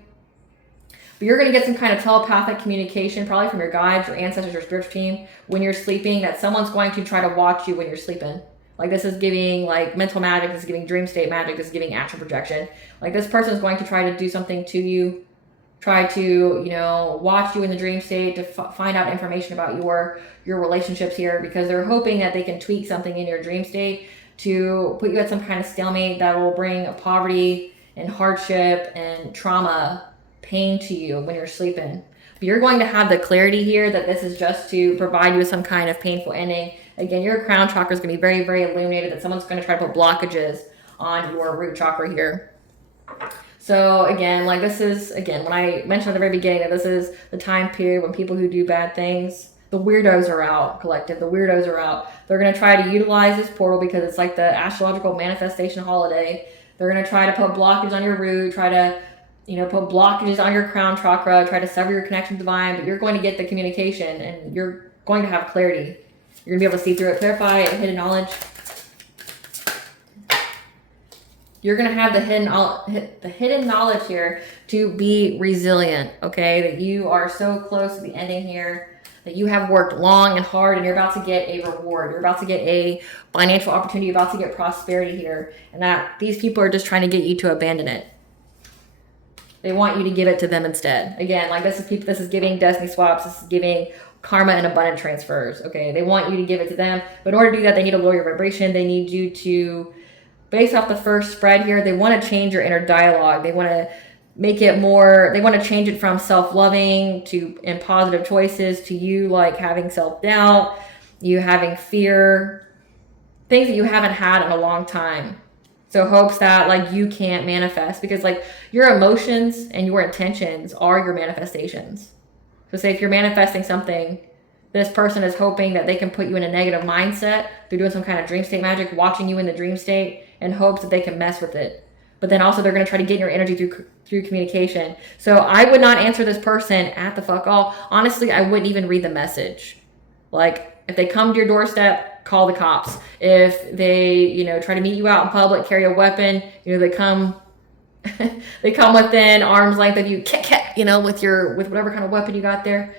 But you're gonna get some kind of telepathic communication, probably from your guides, your ancestors, your spiritual team, when you're sleeping, that someone's going to try to watch you when you're sleeping. Like, this is giving like mental magic, this is giving dream state magic, this is giving astral projection. Like, this person is going to try to do something to you. Try to, watch you in the dream state to find out information about your relationships here, because they're hoping that they can tweak something in your dream state to put you at some kind of stalemate that will bring poverty and hardship and trauma, pain to you when you're sleeping. But you're going to have the clarity here that this is just to provide you with some kind of painful ending. Again, your crown chakra is going to be very, very illuminated, that someone's going to try to put blockages on your root chakra here. So again, like, this is, again, when I mentioned at the very beginning that this is the time period when people who do bad things, the weirdos are out, collective, the weirdos are out. They're going to try to utilize this portal because it's like the astrological manifestation holiday. They're going to try to put blockages on your root, try to, put blockages on your crown chakra, try to sever your connection to divine, but you're going to get the communication and you're going to have clarity. You're going to be able to see through it. Clarify hidden knowledge. You're going to have the hidden knowledge here to be resilient, okay? That you are so close to the ending here, that you have worked long and hard and you're about to get a reward. You're about to get a financial opportunity. You're about to get prosperity here. And that these people are just trying to get you to abandon it. They want you to give it to them instead. Again, like this is giving destiny swaps. This is giving karma and abundant transfers, okay? They want you to give it to them. But in order to do that, they need to lower your vibration. They need you to, based off the first spread here, they want to change your inner dialogue. They want to make it more, they want to change it from self-loving to and positive choices to you like having self-doubt, you having fear, things that you haven't had in a long time. So hopes that like you can't manifest, because like your emotions and your intentions are your manifestations. So say if you're manifesting something, this person is hoping that they can put you in a negative mindset through doing some kind of dream state magic, watching you in the dream state, in hopes that they can mess with it. But then also they're going to try to get your energy through communication. So I would not answer this person at the fuck all. Honestly, I wouldn't even read the message. Like if they come to your doorstep, call the cops. If they, try to meet you out in public, carry a weapon, they come they come within arm's length of you, with whatever kind of weapon you got there.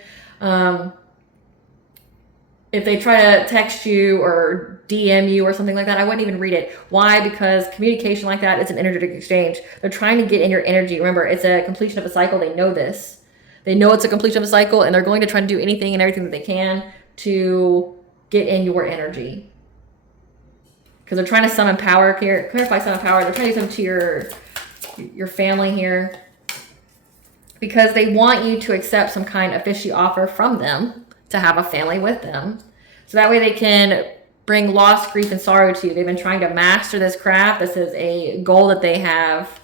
If they try to text you or DM you or something like that, I wouldn't even read it. Why? Because communication like that is an energetic exchange. They're trying to get in your energy. Remember, it's a completion of a cycle. They know this. They know it's a completion of a cycle, and they're going to try to do anything and everything that they can to get in your energy. Because they're trying to summon power here. Clarify summon power. They're trying to do something to your family here. Because they want you to accept some kind of fishy offer from them to have a family with them. So that way they can bring loss, grief, and sorrow to you. They've been trying to master this craft. This is a goal that they have.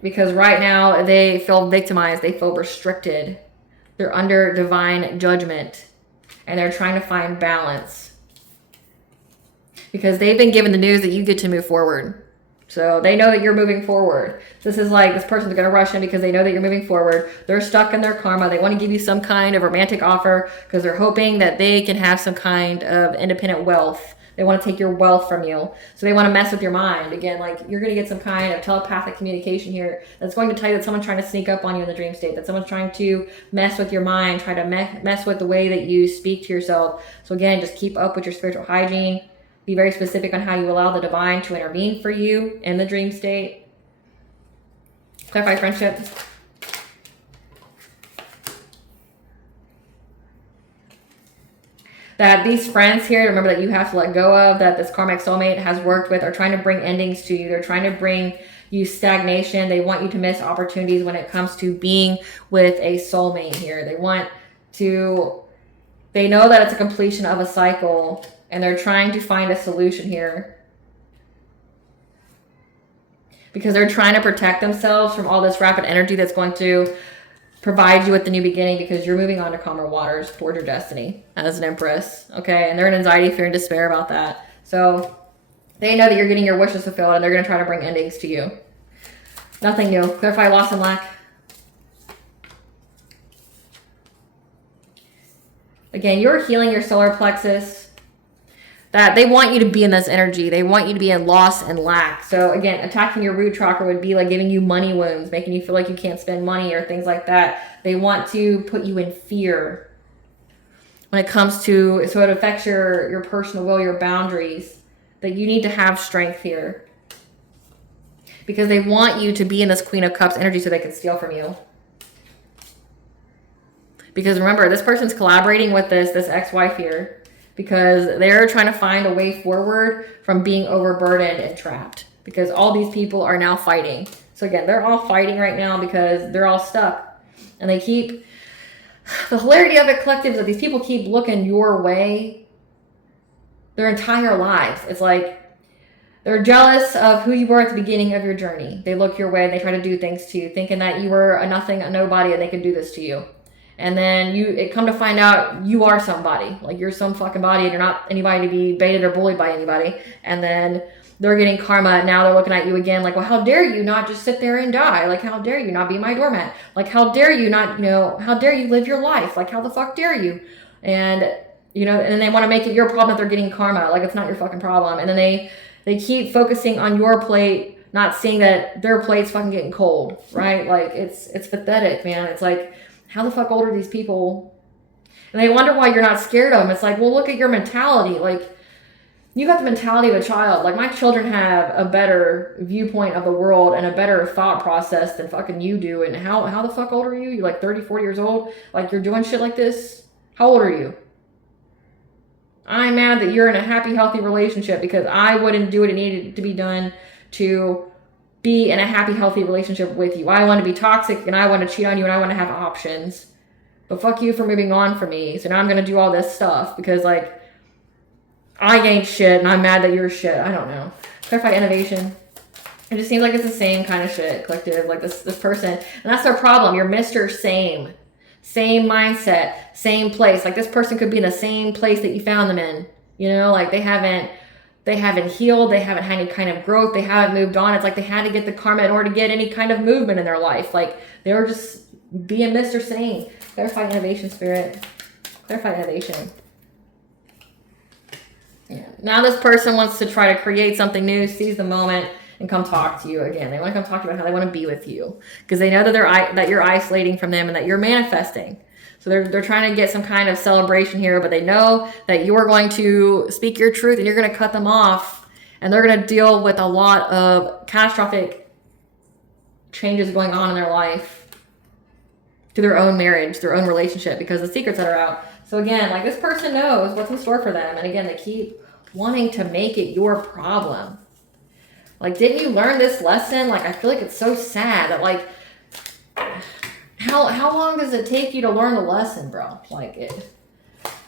Because right now they feel victimized. They feel restricted. They're under divine judgment. And they're trying to find balance. Because they've been given the news that you get to move forward. So they know that you're moving forward. This is like this person's going to rush in because they know that you're moving forward. They're stuck in their karma. They want to give you some kind of romantic offer because they're hoping that they can have some kind of independent wealth. They want to take your wealth from you. So they want to mess with your mind. Again, like you're going to get some kind of telepathic communication here that's going to tell you that someone's trying to sneak up on you in the dream state, that someone's trying to mess with your mind, try to mess with the way that you speak to yourself. So again, just keep up with your spiritual hygiene. Be very specific on how you allow the divine to intervene for you in the dream state. Clarify friendship. That these friends here, remember that you have to let go of, that this karmic soulmate has worked with, are trying to bring endings to you. They're trying to bring you stagnation. They want you to miss opportunities when it comes to being with a soulmate here. They know that it's a completion of a cycle, and they're trying to find a solution here. Because they're trying to protect themselves from all this rapid energy that's going to provide you with the new beginning, because you're moving on to calmer waters toward your destiny as an empress. Okay, and they're in anxiety, fear, and despair about that. So they know that you're getting your wishes fulfilled, and they're going to try to bring endings to you. Nothing new. Clarify loss and lack. Again, you're healing your solar plexus. That they want you to be in this energy. They want you to be in loss and lack. So again, attacking your root chakra would be like giving you money wounds, making you feel like you can't spend money or things like that. They want to put you in fear when it comes to, so it affects your personal will, your boundaries, that you need to have strength here. Because they want you to be in this Queen of Cups energy so they can steal from you. Because remember, this person's collaborating with this ex-wife here. Because they're trying to find a way forward from being overburdened and trapped. Because all these people are now fighting. So again, they're all fighting right now because they're all stuck. And they keep... The hilarity of it, collectives, is that these people keep looking your way their entire lives. It's like they're jealous of who you were at the beginning of your journey. They look your way and they try to do things to you, thinking that you were a nothing, a nobody, and they could do this to you. And then it come to find out you are somebody. Like you're some fucking body and you're not anybody to be baited or bullied by anybody. And then they're getting karma. Now they're looking at you again like, well, how dare you not just sit there and die? Like, how dare you not be my doormat? Like, how dare you not, how dare you live your life? Like, how the fuck dare you? And, and then they want to make it your problem that they're getting karma. Like, it's not your fucking problem. And then They keep focusing on your plate, not seeing that their plate's fucking getting cold, right? Like, it's pathetic, man. It's like, how the fuck old are these people? And they wonder why you're not scared of them. It's like, well, look at your mentality. Like, you got the mentality of a child. Like, my children have a better viewpoint of the world and a better thought process than fucking you do. And how the fuck old are you? You're like 30, 40 years old? Like, you're doing shit like this? How old are you? I'm mad that you're in a happy, healthy relationship because I wouldn't do what it needed to be done to be in a happy, healthy relationship with you. I want to be toxic and I want to cheat on you and I want to have options. But fuck you for moving on from me. So now I'm going to do all this stuff because, like, I ain't shit and I'm mad that you're shit. I don't know. Clarify innovation. It just seems like it's the same kind of shit, collective. Like this person. And that's their problem. You're Mr. Same. Same mindset. Same place. Like, this person could be in the same place that you found them in. You know, like they haven't healed. They haven't had any kind of growth. They haven't moved on. It's like they had to get the karma in order to get any kind of movement in their life. Like, they were just being Mr. Same. Clarify innovation, spirit. Clarify innovation. Yeah. Now this person wants to try to create something new, seize the moment, and come talk to you again. They want to come talk to you about how they want to be with you because they know that you're isolating from them and that you're manifesting. So they're trying to get some kind of celebration here, but they know that you're going to speak your truth and you're going to cut them off, and they're going to deal with a lot of catastrophic changes going on in their life to their own marriage, their own relationship, because the secrets that are out. So again, like, this person knows what's in store for them, and again, they keep wanting to make it your problem. Like, didn't you learn this lesson? Like, I feel like it's so sad that, like, how long does it take you to learn the lesson, bro? Like,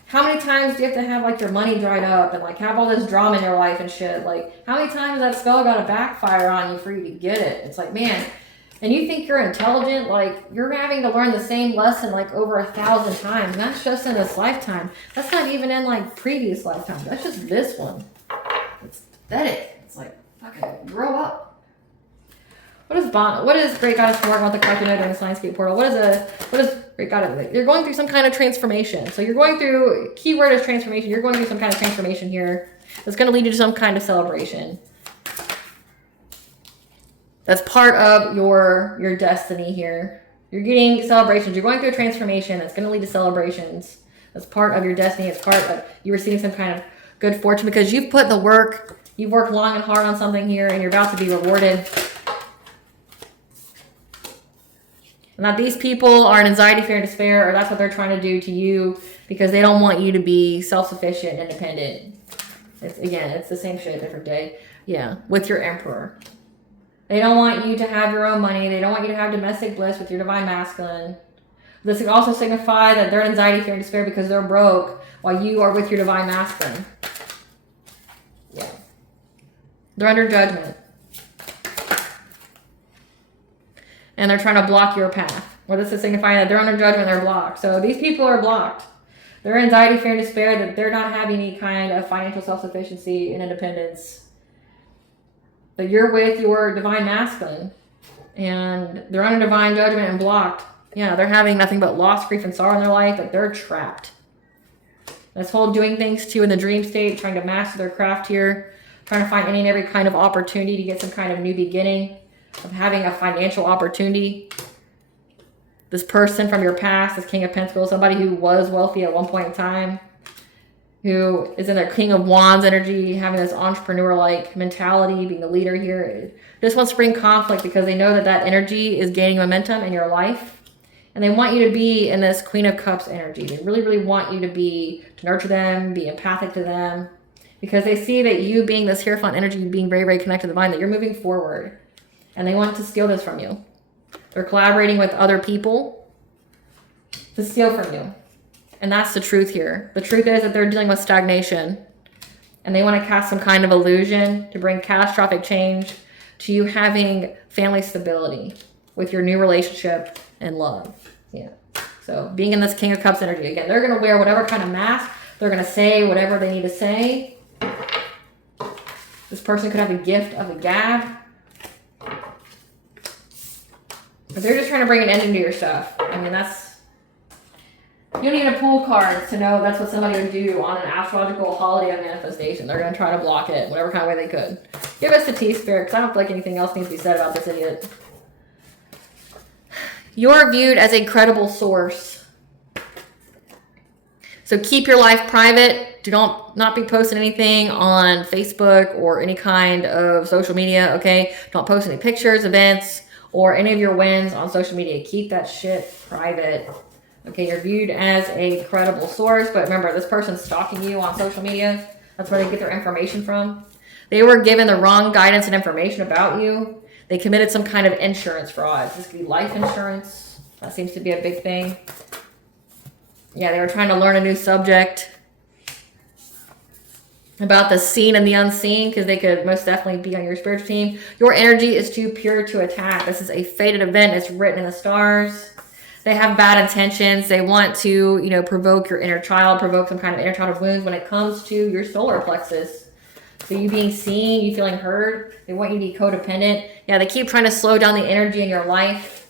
how many times do you have to have, like, your money dried up and, like, have all this drama in your life and shit? Like, how many times that spell got to backfire on you for you to get it? It's like, man, and you think you're intelligent? Like, you're having to learn the same lesson, like, over 1,000 times. And that's just in this lifetime. That's not even in, like, previous lifetimes. That's just this one. It's pathetic. It's like, okay, grow up. What is Great Goddess Morgan about the collective note during this Lionsgate portal? What is Great Goddess? You're going through some kind of transformation. So you're going through, keyword is transformation. You're going through some kind of transformation here. That's going to lead you to some kind of celebration. That's part of your destiny here. You're getting celebrations. You're going through a transformation that's going to lead to celebrations. That's part of your destiny. It's part of you receiving some kind of good fortune because you've put the work. You've worked long and hard on something here, and you're about to be rewarded. And that these people are in anxiety, fear, and despair, or that's what they're trying to do to you because they don't want you to be self-sufficient, independent. It's the same shit, different day. Yeah, with your emperor. They don't want you to have your own money. They don't want you to have domestic bliss with your divine masculine. This can also signify that they're in anxiety, fear, and despair because they're broke while you are with your divine masculine. Yeah. They're under judgment. And they're trying to block your path. Well, this is signifying that they're under judgment, they're blocked. So these people are blocked. They're in anxiety, fear, and despair that they're not having any kind of financial self-sufficiency and independence. But you're with your divine masculine. And they're under divine judgment and blocked. Yeah, they're having nothing but loss, grief, and sorrow in their life, but they're trapped. This whole doing things to in the dream state, trying to master their craft here, trying to find any and every kind of opportunity to get some kind of new beginning, of having a financial opportunity. This person from your past, this King of Pentacles, somebody who was wealthy at one point in time, who is in their King of Wands energy, having this entrepreneur-like mentality, being the leader here, just wants to bring conflict because they know that that energy is gaining momentum in your life. And they want you to be in this Queen of Cups energy. They really, really want you to nurture them, be empathic to them, because they see that you being this Hierophant energy, being very, very connected to the divine, that you're moving forward. And they want to steal this from you. They're collaborating with other people to steal from you. And that's the truth here. The truth is that they're dealing with stagnation. And they want to cast some kind of illusion to bring catastrophic change to you having family stability with your new relationship and love. Yeah. So being in this King of Cups energy. Again, they're going to wear whatever kind of mask. They're going to say whatever they need to say. This person could have a gift of the gab. But they're just trying to bring an ending to your stuff. I mean, that's You don't need to pull cards to know that's what somebody would do on an astrological holiday of manifestation. They're going to try to block it whatever kind of way they could. Give us the tea, Spirit, because I don't feel like anything else needs to be said about this idiot. You're viewed as a credible source. So keep your life private. Do not be posting anything on Facebook or any kind of social media, okay? Don't post any pictures, events, or any of your wins on social media. Keep that shit private. Okay, you're viewed as a credible source, but remember, this person's stalking you on social media. That's where they get their information from. They were given the wrong guidance and information about you. They committed some kind of insurance fraud. This could be life insurance. That seems to be a big thing. Yeah, they were trying to learn a new subject about the seen and the unseen, because they could most definitely be on your spiritual team. Your energy is too pure to attack. This is a fated event. It's written in the stars. They have bad intentions. They want to, you know, provoke your inner child, provoke some kind of inner childhood wounds when it comes to your solar plexus. So you being seen, you feeling heard. They want you to be codependent. Yeah, they keep trying to slow down the energy in your life.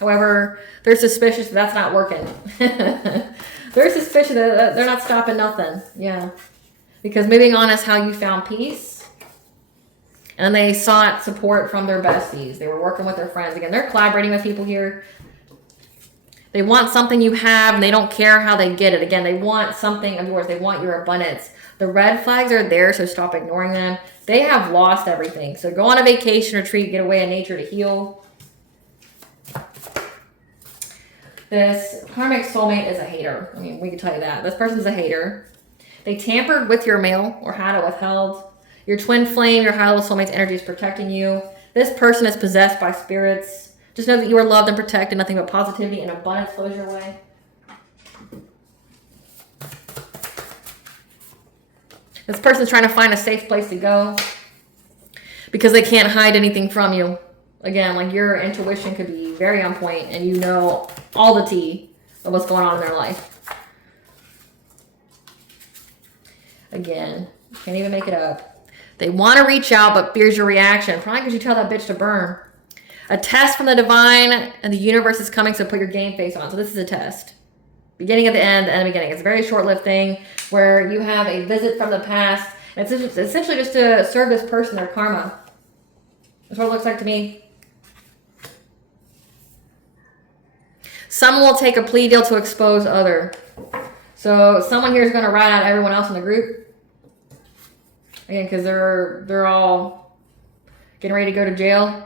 However, they're suspicious that that's not working. They're suspicious that they're not stopping nothing. Yeah. Because moving on is how you found peace. And they sought support from their besties. They were working with their friends. Again, they're collaborating with people here. They want something you have, and they don't care how they get it. Again, they want something of yours. They want your abundance. The red flags are there, so stop ignoring them. They have lost everything. So go on a vacation, retreat, get away in nature to heal. This karmic soulmate is a hater. I mean, we can tell you that. This person's a hater. They tampered with your mail or had it withheld. Your twin flame, your high-level soulmate's energy is protecting you. This person is possessed by spirits. Just know that you are loved and protected. Nothing but positivity and abundance flows your way. This person's trying to find a safe place to go because they can't hide anything from you. Again, like your intuition could be very on point and you know all the tea of what's going on in their life. Again, can't even make it up. They want to reach out but fears your reaction. Probably because you tell that bitch to burn. A test from the divine and the universe is coming, so put your game face on. So this is a test. Beginning at the end and the beginning. It's a very short-lived thing where you have a visit from the past. And it's essentially just to serve this person their karma. That's what it looks like to me. Someone will take a plea deal to expose other. So someone here is going to rat out everyone else in the group. Again, because they're all getting ready to go to jail.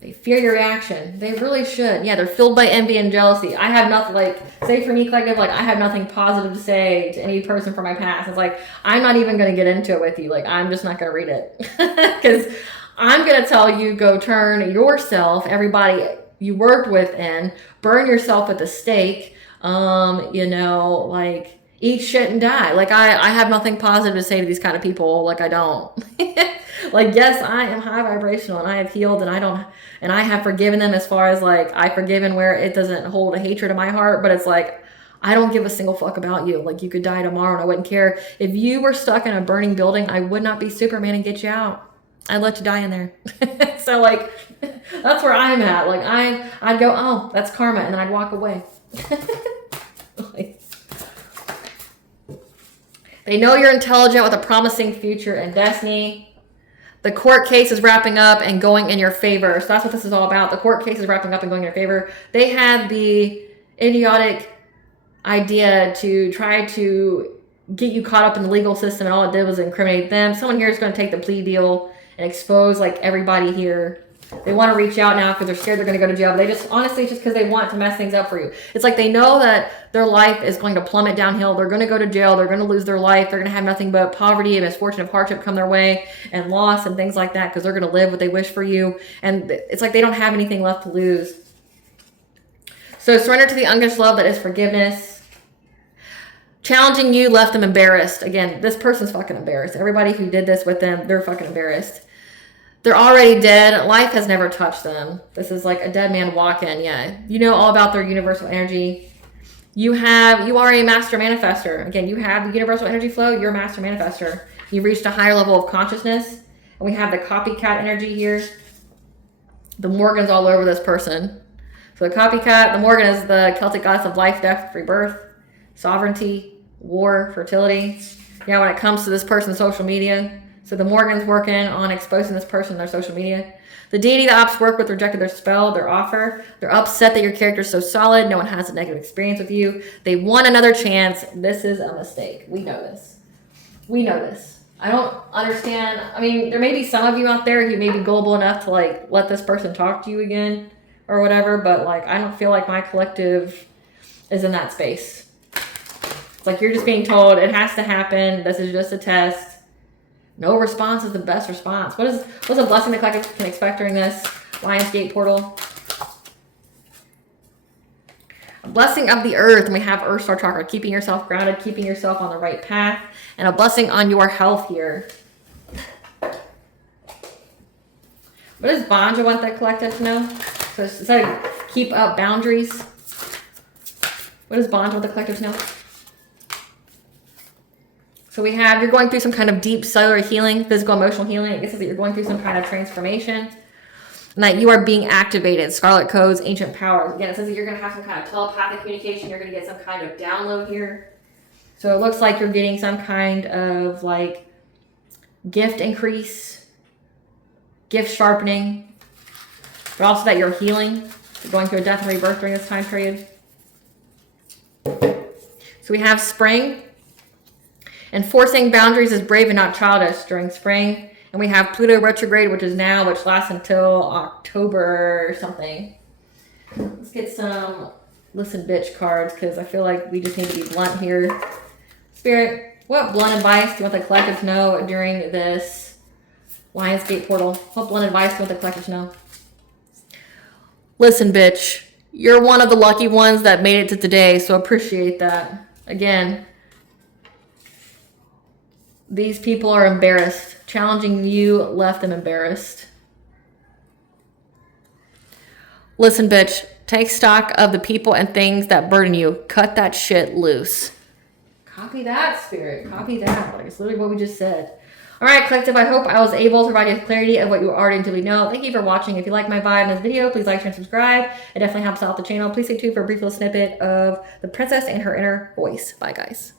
They fear your reaction. They really should. Yeah, they're filled by envy and jealousy. I have nothing, like, say for me, collective, like, I have nothing positive to say to any person from my past. It's like, I'm not even going to get into it with you. Like, I'm just not going to read it. Because I'm going to tell you, go turn yourself, everybody you worked with in, burn yourself at the stake, you know, like, eat shit and die. Like, I have nothing positive to say to these kind of people. Like, I don't. Like, yes, I am high vibrational and I have healed and I have forgiven them as far as like, I've forgiven where it doesn't hold a hatred in my heart, but it's like, I don't give a single fuck about you. Like, you could die tomorrow and I wouldn't care. If you were stuck in a burning building, I would not be Superman and get you out. I'd let you die in there. So like, that's where I'm at. Like, I'd go, oh, that's karma. And then I'd walk away. Like, they know you're intelligent with a promising future and destiny. The court case is wrapping up and going in your favor. So that's what this is all about. The court case is wrapping up and going in your favor. They had the idiotic idea to try to get you caught up in the legal system, and all it did was incriminate them. Someone here is going to take the plea deal and expose like everybody here. They want to reach out now because they're scared they're going to go to jail. But they just, honestly, just because they want to mess things up for you. It's like they know that their life is going to plummet downhill. They're going to go to jail. They're going to lose their life. They're going to have nothing but poverty and misfortune and hardship come their way and loss and things like that because they're going to live what they wish for you. And it's like they don't have anything left to lose. So surrender to the unconditional love that is forgiveness. Challenging you left them embarrassed. Again, this person's fucking embarrassed. Everybody who did this with them, they're fucking embarrassed. They're already dead. Life has never touched them. This is like a dead man walking. Yeah. You know all about their universal energy. You are a master manifester. Again, you have the universal energy flow. You're a master manifester. You've reached a higher level of consciousness. And we have the copycat energy here. The Morgan's all over this person. So the copycat, the Morgan is the Celtic goddess of life, death, rebirth, sovereignty, war, fertility. Yeah, when it comes to this person's social media. So the Morgan's working on exposing this person on their social media. The deity the ops work with rejected their spell, their offer. They're upset that your character is so solid. No one has a negative experience with you. They want another chance. This is a mistake. We know this. We know this. I don't understand. I mean, there may be some of you out there who may be gullible enough to like let this person talk to you again or whatever, but like I don't feel like my collective is in that space. It's like you're just being told it has to happen. This is just a test. No response is the best response. What's a blessing the collective can expect during this Lionsgate portal? A blessing of the earth, and we have Earth Star Chakra, keeping yourself grounded, keeping yourself on the right path, and a blessing on your health here. What does Banja want the collective to know? So it said keep up boundaries. What does Banja want the collective to know? So we have, you're going through some kind of deep cellular healing, physical, emotional healing. I guess that you're going through some kind of transformation. And that you are being activated. Scarlet codes, ancient powers. Again, it says that you're going to have some kind of telepathic communication. You're going to get some kind of download here. So it looks like you're getting some kind of like gift increase, gift sharpening, but also that you're healing. You're going through a death and rebirth during this time period. So we have spring. Enforcing boundaries is brave and not childish during spring. And we have Pluto retrograde, which is now, which lasts until October or something. Let's get some listen bitch cards because I feel like we just need to be blunt here. Spirit, what blunt advice do you want the collective to know during this Lionsgate portal? What blunt advice do you want the collective to know? Listen, bitch, you're one of the lucky ones that made it to today, so appreciate that. Again, these people are embarrassed. Challenging you left them embarrassed. Listen, bitch, take stock of the people and things that burden you. Cut that shit loose. Copy that, Spirit. Copy that. Like, it's literally what we just said. All right, collective, I hope I was able to provide you clarity of what you already intuitively know. Thank you for watching. If you like my vibe in this video, please like, share, and subscribe. It definitely helps out the channel. Please stay tuned for a brief little snippet of the princess and her inner voice. Bye, guys.